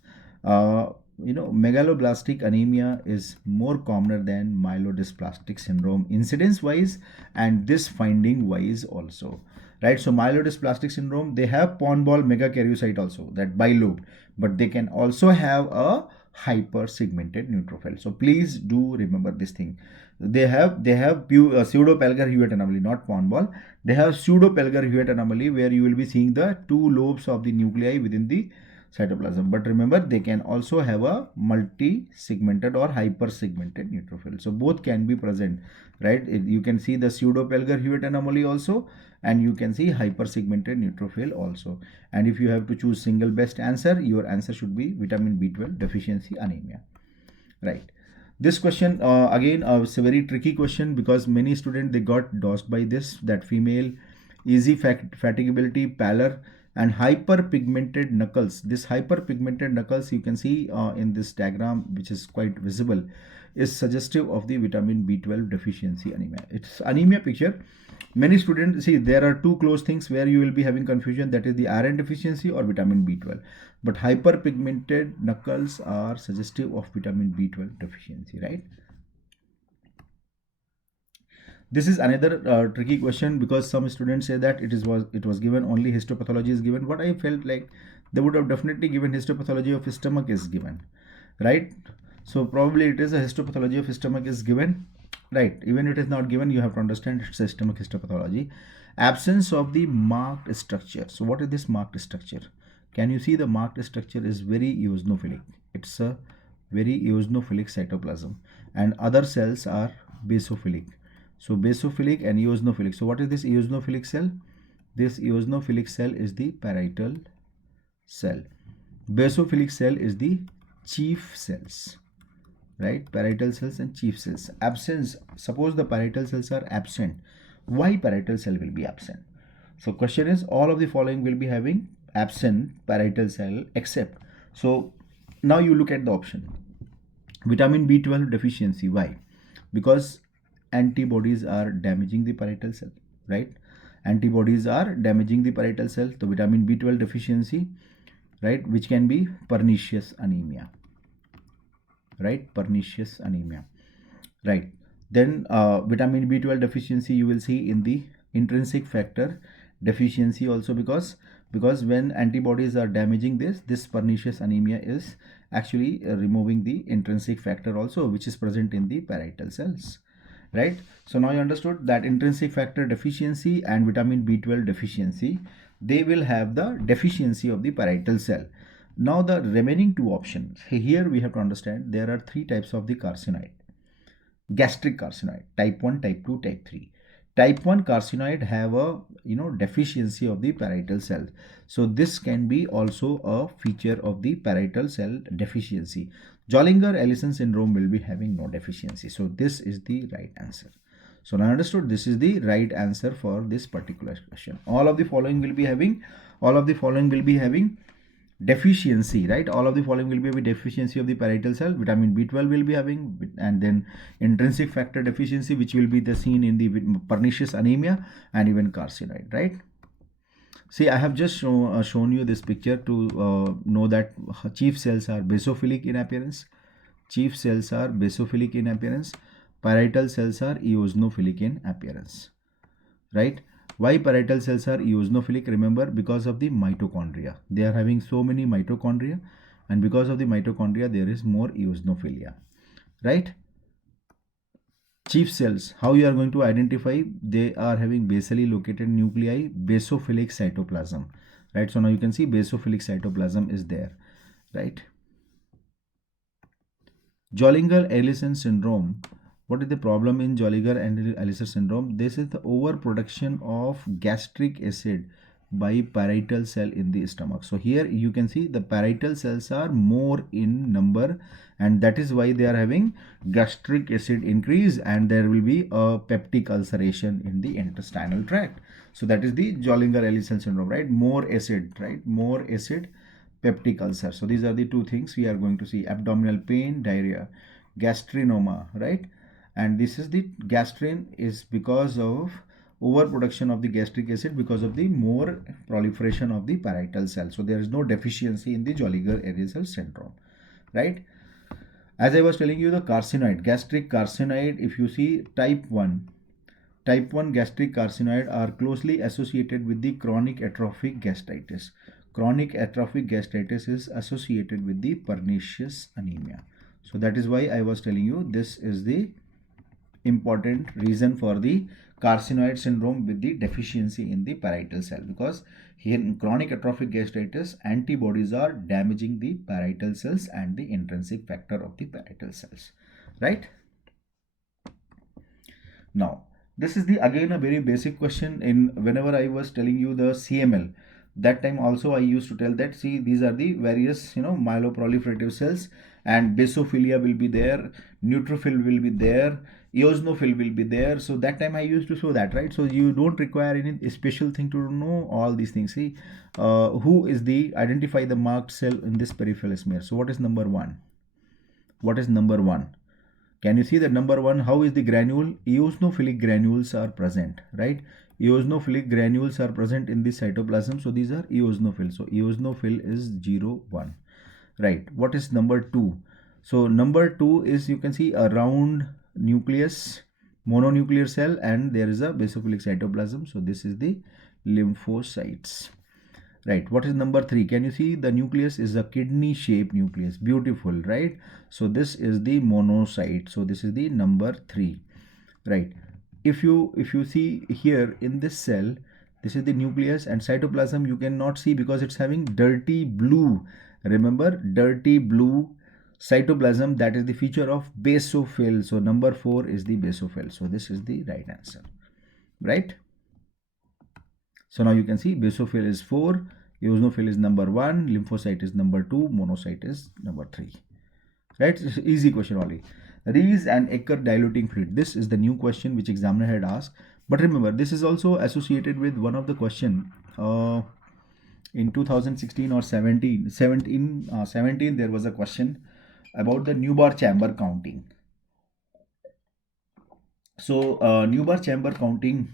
megaloblastic anemia is more commoner than myelodysplastic syndrome incidence wise and this finding wise also, right? So myelodysplastic syndrome, they have pond ball megakaryocyte also, that bilobed, but they can also have a hyper segmented neutrophil. So please do remember this thing. They have pseudo Pelger-Hewitt anomaly, not pond ball. They have pseudo Pelger-Hewitt anomaly, where you will be seeing the two lobes of the nuclei within the cytoplasm. But remember, they can also have a multi-segmented or hyper-segmented neutrophil. So both can be present, right? You can see the pseudo Pelger-Hewitt anomaly also, and you can see hyper-segmented neutrophil also. And if you have to choose single best answer, your answer should be vitamin B12 deficiency anemia, right? This question again, it's a very tricky question, because many students, they got dosed by this, that female, easy fatigability, pallor, and hyperpigmented knuckles. This hyperpigmented knuckles, you can see in this diagram, which is quite visible, is suggestive of the vitamin B12 deficiency anemia. It's anemia picture. Many students, see, there are two close things where you will be having confusion, that is the iron deficiency or vitamin B12. But hyperpigmented knuckles are suggestive of vitamin B12 deficiency, right? This is another tricky question, because some students say that it was given only histopathology is given, but I felt like they would have definitely given histopathology of stomach is given, right? So probably it is a histopathology of stomach is given, right? Even if it is not given, you have to understand it's a stomach histopathology. Absence of the marked structure. So what is this marked structure? Can you see the marked structure is very eosinophilic? It's a very eosinophilic cytoplasm, and other cells are basophilic. So basophilic and eosinophilic. So what is this eosinophilic cell? This eosinophilic cell is the parietal cell. Basophilic cell is the chief cells, right? Parietal cells and chief cells. Absence, suppose the parietal cells are absent. Why parietal cell will be absent? So question is, all of the following will be having absent parietal cell except. So now you look at the option. Vitamin B12 deficiency. Why? Because antibodies are damaging the parietal cell, right? Antibodies are damaging the parietal cell. So vitamin B12 deficiency, right, which can be pernicious anemia, right? Pernicious anemia, right? Then vitamin B12 deficiency you will see in the intrinsic factor deficiency also, because when antibodies are damaging this pernicious anemia is actually removing the intrinsic factor also, which is present in the parietal cells, right? So now you understood that intrinsic factor deficiency and vitamin B12 deficiency, they will have the deficiency of the parietal cell. Now the remaining two options, here we have to understand there are three types of the carcinoid. Gastric carcinoid, type 1, type 2, type 3. Type 1 carcinoid have a deficiency of the parietal cell. So this can be also a feature of the parietal cell deficiency. Zollinger-Ellison syndrome will be having no deficiency. So this is the right answer. So now understood, this is the right answer for this particular question. All of the following will be having deficiency, right? All of the following will be a deficiency of the parietal cell. Vitamin B12 will be having, and then intrinsic factor deficiency, which will be the seen in the pernicious anemia and even carcinoid, right? See, I have just shown you this picture to know that chief cells are basophilic in appearance. Chief cells are basophilic in appearance. Parietal cells are eosinophilic in appearance, right? Why parietal cells are eosinophilic? Remember, because of the mitochondria. They are having so many mitochondria, and because of the mitochondria, there is more eosinophilia, right? Chief cells, how you are going to identify? They are having basally located nuclei, basophilic cytoplasm, right? So now you can see basophilic cytoplasm is there, right? Zollinger-Ellison syndrome. What is the problem in Zollinger-Ellison syndrome? This is the overproduction of gastric acid by parietal cell in the stomach. So here you can see the parietal cells are more in number, and that is why they are having gastric acid increase, and there will be a peptic ulceration in the intestinal tract. So that is the Zollinger-Ellison syndrome, right? More acid, right? More acid, peptic ulcer. So these are the two things we are going to see: abdominal pain, diarrhea, gastrinoma, right? And this is the gastrin is because of overproduction of the gastric acid because of the more proliferation of the parietal cell. So there is no deficiency in the Zollinger-Ellison syndrome, right? As I was telling you, the carcinoid, gastric carcinoid, if you see type 1 gastric carcinoid are closely associated with the chronic atrophic gastritis. Chronic atrophic gastritis is associated with the pernicious anemia. So that is why I was telling you this is the important reason for the carcinoid syndrome with the deficiency in the parietal cell, because here in chronic atrophic gastritis, antibodies are damaging the parietal cells and the intrinsic factor of the parietal cells, right? Now this is the again a very basic question. In whenever I was telling you the CML, that time also I used to tell that, see, these are the various myeloproliferative cells, and basophilia will be there, neutrophil will be there, eosinophil will be there. So that time I used to show that, right? So you don't require any special thing to know all these things. See, who is the identify the marked cell in this peripheral smear? So what is number 1? What is number 1? Can you see that number 1? How is the granule? Eosinophilic granules are present, right? Eosinophilic granules are present in the cytoplasm. So these are eosinophil. So eosinophil is 0, 1, right? What is number 2? So number 2 is, you can see a round nucleus, mononuclear cell, and there is a basophilic cytoplasm. So this is the lymphocytes, right? What is number 3? Can you see the nucleus is a kidney shaped nucleus? Beautiful, right? So this is the monocyte. So this is the number 3, right? If you see here in this cell, this is the nucleus, and cytoplasm you cannot see because it's having dirty blue. Remember, dirty blue cytoplasm, that is the feature of basophil. So number 4 is the basophil. So this is the right answer, right? So now you can see basophil is 4, eosinophil is number 1, lymphocyte is number 2, monocyte is number 3, right? It's an easy question only. Rees and Ecker diluting fluid. This is the new question which examiner had asked. But remember, this is also associated with one of the question in 2016 or 17 there was a question about the Newbar chamber counting. So Newbar chamber counting,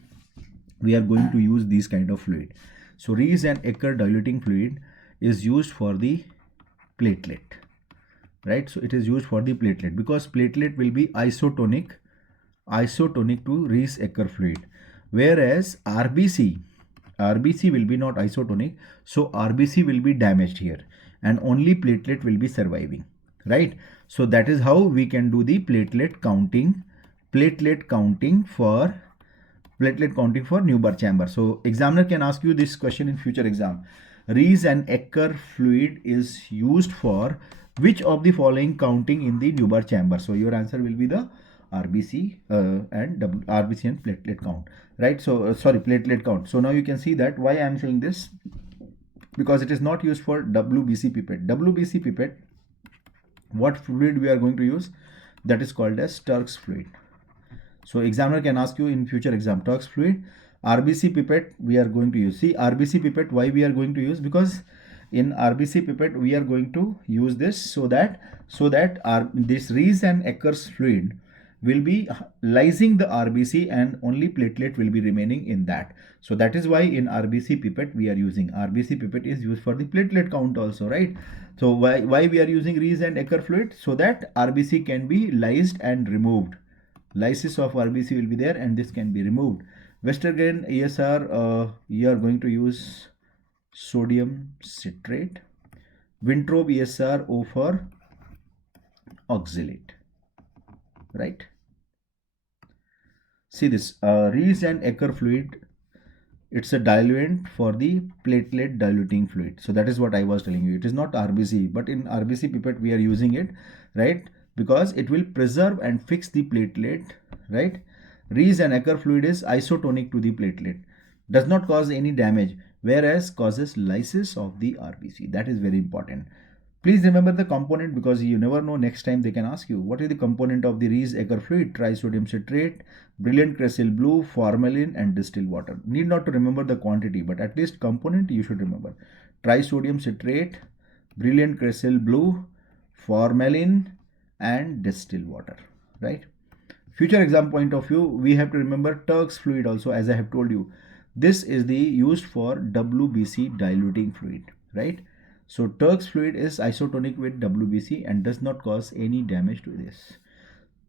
we are going to use this kind of fluid. So Rees and Ecker diluting fluid is used for the platelet, right? So it is used for the platelet because platelet will be isotonic to Rees-Ecker fluid, whereas RBC will be not isotonic. So RBC will be damaged here and only platelet will be surviving, right? So that is how we can do the platelet counting for Newbar chamber. So examiner can ask you this question in future exam. Rees and Ecker fluid is used for which of the following counting in the Newbar chamber? So your answer will be the RBC RBC and platelet count, right? So sorry, platelet count. So now you can see that why I am saying this, because it is not used for WBC pipette. WBC pipette, what fluid we are going to use? That is called as Turk's fluid. So examiner can ask you in future exam, Turk's fluid. RBC pipette we are going to use. See, RBC pipette, why we are going to use? Because in RBC pipette we are going to use this so that this Rees and Eckers fluid will be lysing the RBC and only platelet will be remaining in that. So that is why in RBC pipette we are using. RBC pipette is used for the platelet count also, right? So why we are using Rees and Eckers fluid? So that RBC can be lysed and removed. Lysis of RBC will be there and this can be removed. Westergren ESR, you are going to use sodium citrate. Wintrobe ESR, O for oxalate, right? See this, Rees and Eckers fluid, it's a diluent for the platelet diluting fluid. So that is what I was telling you. It is not RBC, but in RBC pipette we are using it, right? Because it will preserve and fix the platelet, right? Rees and Eckers fluid is isotonic to the platelet, does not cause any damage, whereas causes lysis of the RBC. That is very important. Please remember the component, because you never know, next time they can ask you what is the component of the Rees Eckers fluid: trisodium citrate, brilliant crescel blue, formalin and distilled water. Need not to remember the quantity, but at least component you should remember: trisodium citrate, brilliant crescel blue, formalin and distilled water, right? Future exam point of view, we have to remember Turk's fluid also, as I have told you. This is the used for WBC diluting fluid, right? So Turk's fluid is isotonic with WBC and does not cause any damage to this.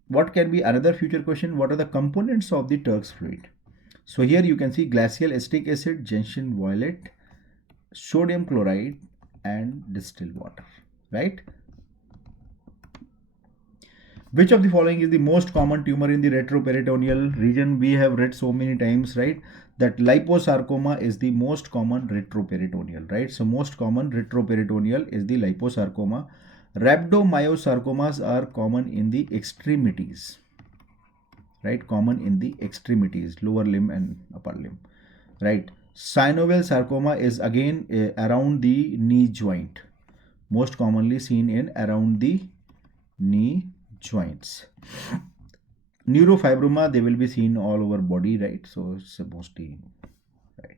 What can be another future question? What are the components of the Turk's fluid? So here you can see glacial acetic acid, gentian violet, sodium chloride and distilled water, right? Which of the following is the most common tumor in the retroperitoneal region? We have read so many times, right, that liposarcoma is the most common retroperitoneal, right? So most common retroperitoneal is the liposarcoma. Rhabdomyosarcomas are common in the extremities, right? Common in the extremities, lower limb and upper limb, right? Synovial sarcoma is again around the knee joint, most commonly seen in around the knee joints. Neurofibroma, they will be seen all over body, right? So it's mostly, right?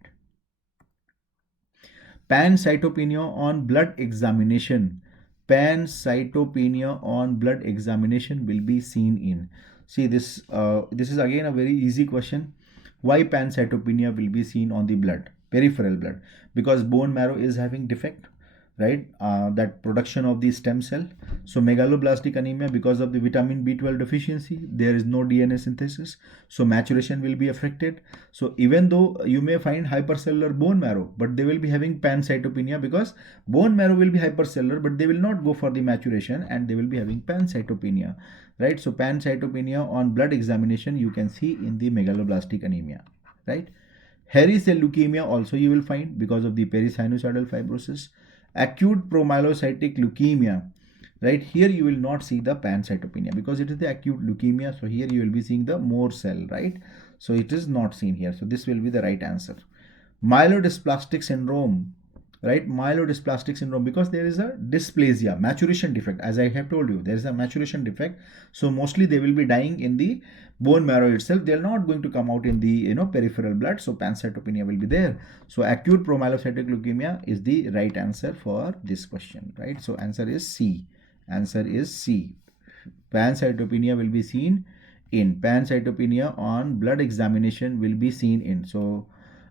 Pancytopenia on blood examination. Pancytopenia on blood examination will be seen in. See this, this is again a very easy question. Why pancytopenia will be seen on the blood, peripheral blood? Because bone marrow is having defect, right? That production of the stem cell. So megaloblastic anemia, because of the vitamin B12 deficiency, there is no DNA synthesis, so maturation will be affected. So even though you may find hypercellular bone marrow, but they will be having pancytopenia, because bone marrow will be hypercellular, but they will not go for the maturation and they will be having pancytopenia, right? So pancytopenia on blood examination you can see in the megaloblastic anemia, right? Hairy cell leukemia also you will find because of the perisinusoidal fibrosis. Acute promyelocytic leukemia, right? Here you will not see the pancytopenia because it is the acute leukemia. So here you will be seeing the more cell, right? So it is not seen here. So this will be the right answer. Myelodysplastic syndrome, right? Myelodysplastic syndrome, because there is a dysplasia, maturation defect. As I have told you, there is a maturation defect. So mostly they will be dying in the bone marrow itself. They are not going to come out in the peripheral blood. So pancytopenia will be there. So acute promyelocytic leukemia is the right answer for this question, right? So answer is C. Answer is C. Pancytopenia will be seen in. Pancytopenia on blood examination will be seen in. So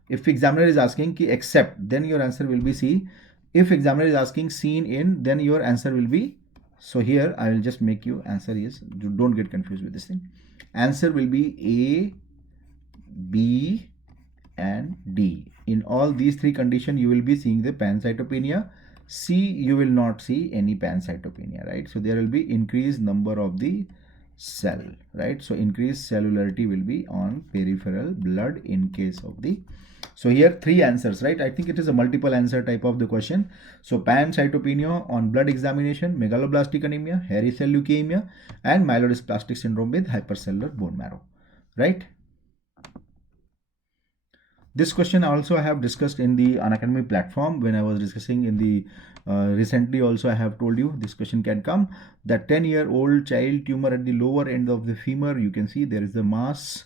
if examiner is asking ki except, then your answer will be C. If examiner is asking seen in, then your answer will be, so here I will just make you answer is, don't get confused with this thing. Answer will be A, B and D. In all these three conditions you will be seeing the pancytopenia. C, you will not see any pancytopenia, right? So there will be increased number of the cell, right? So increased cellularity will be on peripheral blood in case of the So here three answers, right? I think it is a multiple answer type of the question. So pancytopenia on blood examination, megaloblastic anemia, hairy cell leukemia, and myelodysplastic syndrome with hypercellular bone marrow, right? This question also I have discussed in the Unacademy platform when I was discussing in the recently also I have told you this question can come. That 10-year-old child tumor at the lower end of the femur, you can see there is the mass.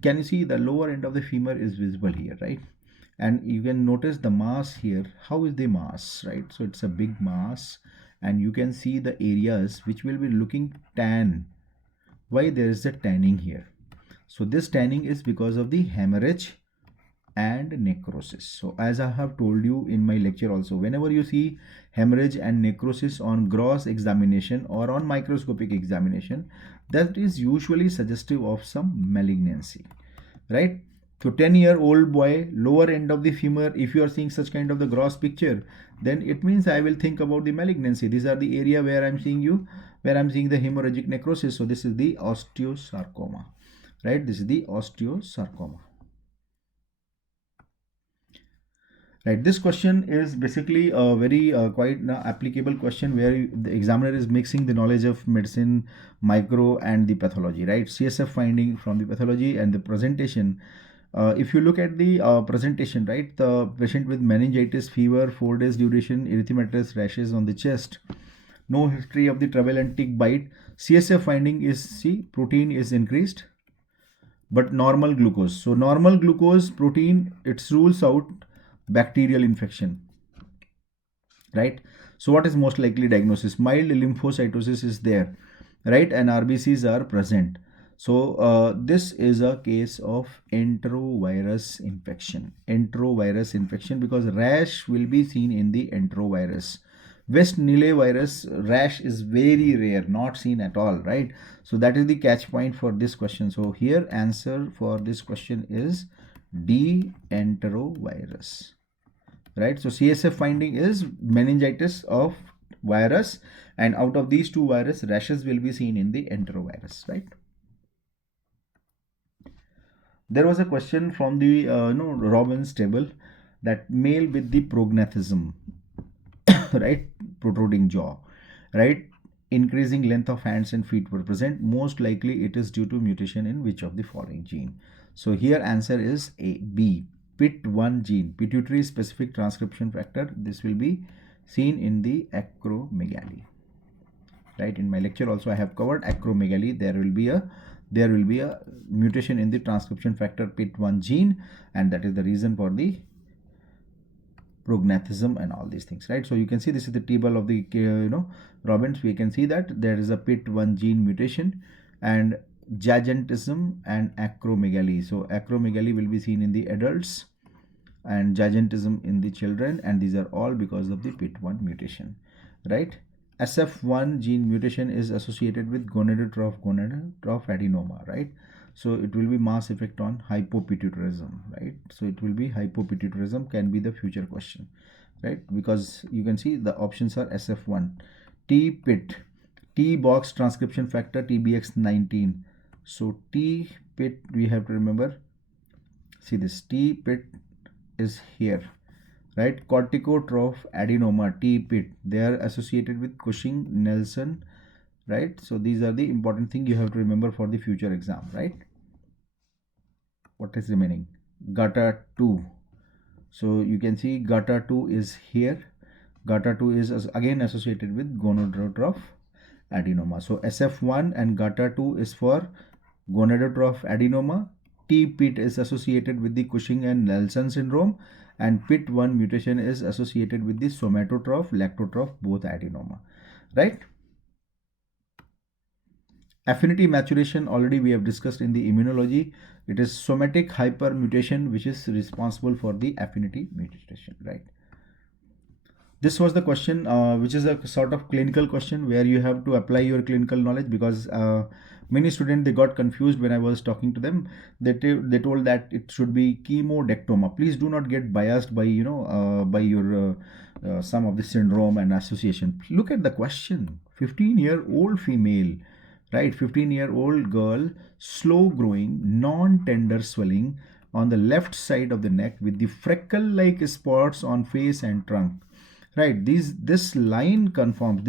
Can you see the lower end of the femur is visible here, right? And you can notice the mass here. How is the mass, right? So it's a big mass and you can see the areas which will be looking tan. Why there is a tanning here? So this tanning is because of the hemorrhage and necrosis. So as I have told you in my lecture also, whenever you see hemorrhage and necrosis on gross examination or on microscopic examination, that is usually suggestive of some malignancy, right? So 10-year-old boy, lower end of the femur, if you are seeing such kind of the gross picture, then it means I will think about the malignancy. These are the area where I'm seeing the hemorrhagic necrosis. So this is the osteosarcoma, right? This is the osteosarcoma. Right, this question is basically a very quite applicable question where the examiner is mixing the knowledge of medicine, micro and the pathology, right? CSF finding from the pathology and the presentation. If you look at the presentation, right, the patient with meningitis, fever, 4 days duration, erythematous rashes on the chest, no history of the trouble and tick bite. CSF finding is, see, protein is increased, but normal glucose. So normal glucose protein, it rules out bacterial infection, right? So what is most likely diagnosis? Mild lymphocytosis is there, right? And RBCs are present. So this is a case of enterovirus infection. Enterovirus infection, because rash will be seen in the enterovirus. West Nile virus rash is very rare, not seen at all, right? So that is the catch point for this question. So here answer for this question is D, enterovirus, right? So CSF finding is meningitis of virus, and out of these two virus, rashes will be seen in the enterovirus, right? There was a question from the Robbins table, that male with the prognathism, right, protruding jaw, right, increasing length of hands and feet were present. Most likely it is due to mutation in which of the following gene? So here answer is A, B, PIT1 gene, pituitary specific transcription factor. This will be seen in the acromegaly, right? In my lecture also I have covered acromegaly. There will be a mutation in the transcription factor PIT1 gene, and that is the reason for the prognathism and all these things, right? So you can see this is the table of the Robbins. We can see that there is a PIT1 gene mutation and gigantism and acromegaly. So acromegaly will be seen in the adults and gigantism in the children, and these are all because of the PIT1 mutation, right? SF1 gene mutation is associated with gonadotroph adenoma, right? So it will be mass effect on hypopituitarism, right? So it will be hypopituitarism, can be the future question, right? Because you can see the options are SF1, T-PIT, T-box transcription factor TBX19. So T-PIT, we have to remember, see this T-PIT is here, right? Corticotroph adenoma, T-PIT, they are associated with Cushing, Nelson, right? So these are the important thing you have to remember for the future exam, right? What is remaining? GATA2. So you can see GATA2 is here. GATA2 is again associated with gonadotroph adenoma. So SF1 and GATA2 is for gonadotroph adenoma. T-PIT is associated with the Cushing and Nelson syndrome, and PIT1 mutation is associated with the somatotroph, lactotroph, both adenoma, right? Affinity maturation already we have discussed in the immunology. It is somatic hypermutation which is responsible for the affinity mutation, right? This was the question which is a sort of clinical question where you have to apply your clinical knowledge, because many students, they got confused when I was talking to them. They told that it should be chemodectoma. Please do not get biased by by your some of the syndrome and association. Look at the question. 15-year-old female, right? 15-year-old girl, slow growing, non-tender swelling, on the left side of the neck with the freckle-like spots on face and trunk. Right, this line confirms,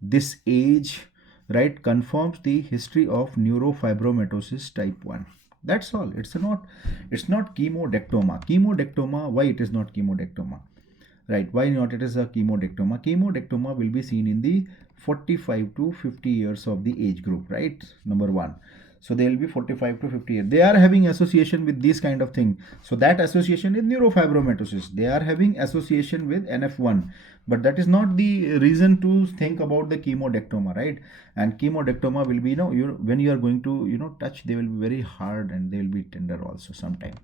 this age, right, confirms the history of neurofibromatosis type 1. That's all. It's not chemodectoma. Why it is not chemodectoma? Right, why not it is a chemodectoma? Chemodectoma will be seen in the 45 to 50 years of the age group, right? Number one. So they will be 45 to 50 years. They are having association with this kind of thing. So that association is neurofibromatosis. They are having association with NF1. But that is not the reason to think about the chemodectoma, right? And chemodectoma will be, when you are going to, touch, they will be very hard and they will be tender also sometime,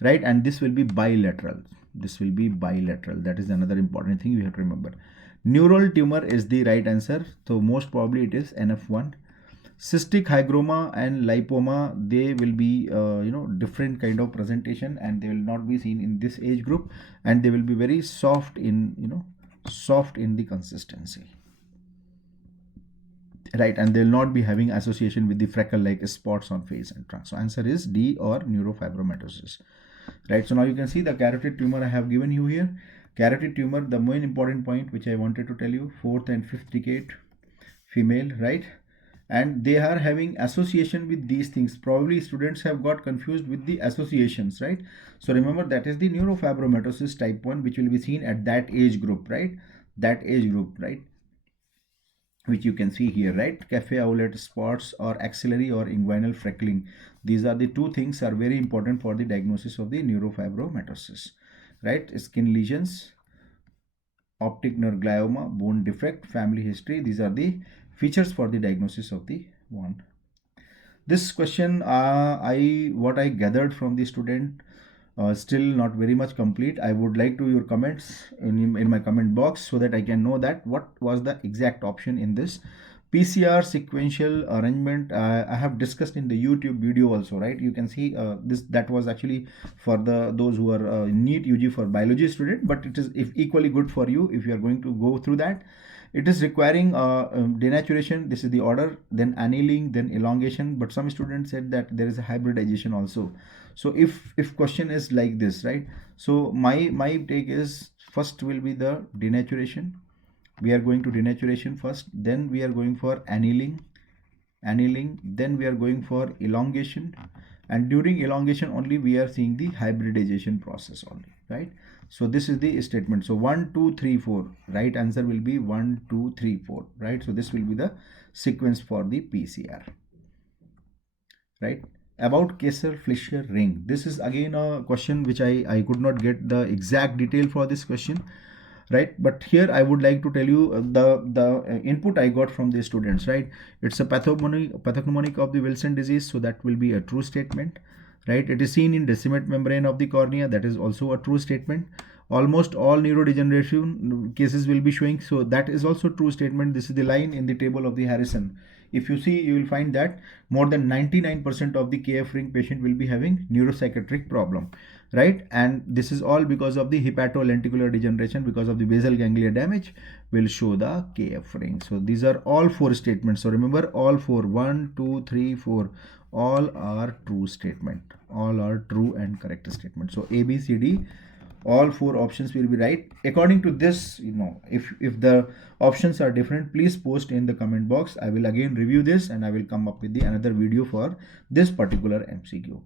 right? And this will be bilateral. That is another important thing you have to remember. Neural tumor is the right answer. So most probably it is NF1. Cystic hygroma and lipoma, they will be different kind of presentation, and they will not be seen in this age group, and they will be very soft in the consistency, right? And they will not be having association with the freckle like spots on face and trunk. So answer is D, or neurofibromatosis, right? So now you can see the carotid tumor I have given you here. Carotid tumor, the main important point which I wanted to tell you, 4th and 5th decade, female, right? And they are having association with these things. Probably students have got confused with the associations, right? So remember, that is the neurofibromatosis type 1, which will be seen at that age group, right? Which you can see here, right? Cafe outlet spots or axillary or inguinal freckling. These are the two things are very important for the diagnosis of the neurofibromatosis, right? Skin lesions, optic nerve glioma, bone defect, family history. These are the features for the diagnosis of the one. This question, what I gathered from the student, still not very much complete. I would like to your comments in my comment box, so that I can know that what was the exact option in this. PCR sequential arrangement, I have discussed in the YouTube video also, right? You can see that was actually for those who are NEET UG for biology student, but it is equally good for you if you are going to go through that. It is requiring denaturation. This is the order, then annealing, then elongation. But some students said that there is a hybridization also. So if question is like this, right? So my take is, first will be the denaturation. We are going to denaturation first, then we are going for annealing, then we are going for elongation, and during elongation only we are seeing the hybridization process only, right? So this is the statement. So 1 2 3 4, right answer will be 1 2 3 4, right? So this will be the sequence for the PCR, right? About Kessler-Fleischer ring, this is again a question which I could not get the exact detail for this question, right? But here I would like to tell you the input I got from the students, right? It's a pathognomonic of the Wilson disease, so that will be a true statement, right? It is seen in decimate membrane of the cornea, that is also a true statement. Almost all neurodegeneration cases will be showing, so that is also true statement. This is the line in the table of the Harrison. If you see, you will find that more than 99% of the KF ring patient will be having neuropsychiatric problem, right? And this is all because of the hepatolenticular degeneration, because of the basal ganglia damage will show the KF ring. So these are all 4 statements. So remember, all 4, 1 2 3 4, all are true statement, all are true and correct statement. So A, B, C, D, all 4 options will be right according to this. If the options are different, please post in the comment box. I will again review this and I will come up with the another video for this particular MCQ,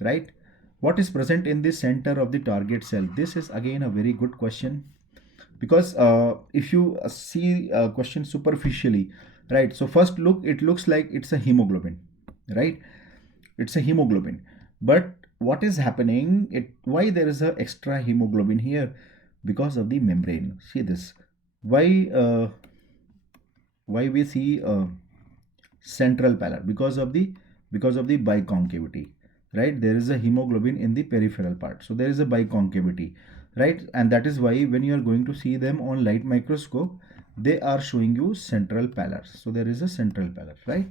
right? What is present in the center of the target cell? This is again a very good question, because if you see a question superficially, right? So first look, it looks like it's a hemoglobin, right? It's a hemoglobin, but what is happening, why there is a extra hemoglobin here? Because of the membrane. See this, why we see central pallor? Because of the biconcavity, right? There is a hemoglobin in the peripheral part, so there is a biconcavity, right? And that is why when you are going to see them on light microscope, they are showing you central pallor. So there is a central pallor, right?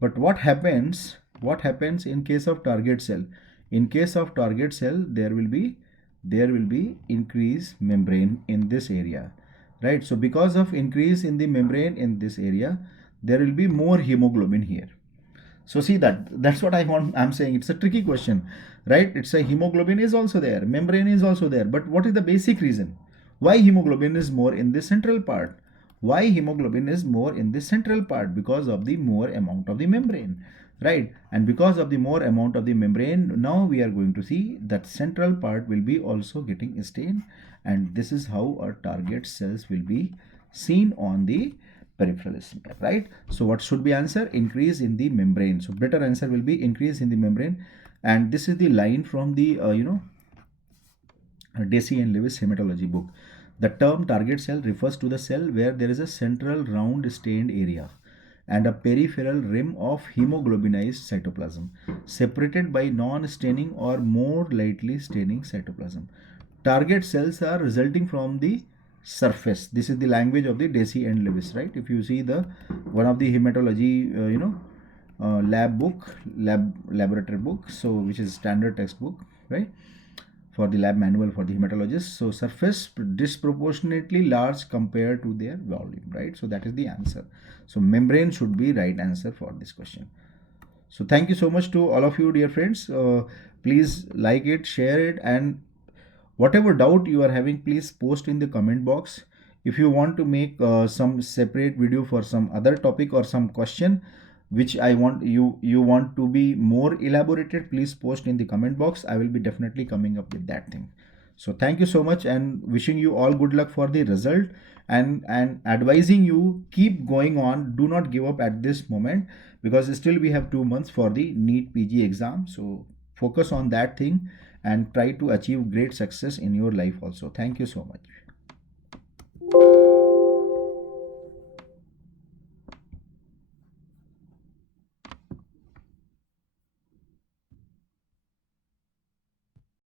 But what happens in case of target cell? In case of target cell, there will be increased membrane in this area, right? So because of increase in the membrane in this area, there will be more hemoglobin here. So see, that's what I'm saying. It's a tricky question, right? It's a hemoglobin is also there, membrane is also there, but what is the basic reason why hemoglobin is more in the central part? Why hemoglobin is more in the central part? Because of the more amount of the membrane, right? And because of the more amount of the membrane, now we are going to see that central part will be also getting stained, and this is how our target cells will be seen on the peripheral smear, right? So what should be answer? Increase in the membrane. So better answer will be increase in the membrane. And this is the line from the Deci and Lewis hematology book. The term target cell refers to the cell where there is a central round stained area and a peripheral rim of hemoglobinized cytoplasm separated by non-staining or more lightly staining cytoplasm. Target cells are resulting from the surface. This is the language of the Deci and Lewis, right? If you see the one of the hematology laboratory book, so which is standard textbook, right, for the lab manual for the hematologist. So surface disproportionately large compared to their volume, right? So that is the answer. So membrane should be right answer for this question. So thank you so much to all of you, dear friends. Please like it, share it, and whatever doubt you are having, please post in the comment box. If you want to make some separate video for some other topic or some question which I want you want to be more elaborated, please post in the comment box. I will be definitely coming up with that thing. So thank you so much, and wishing you all good luck for the result, and advising you keep going on. Do not give up at this moment, because still we have 2 months for the NEET PG exam. So focus on that thing and try to achieve great success in your life also. Thank you so much.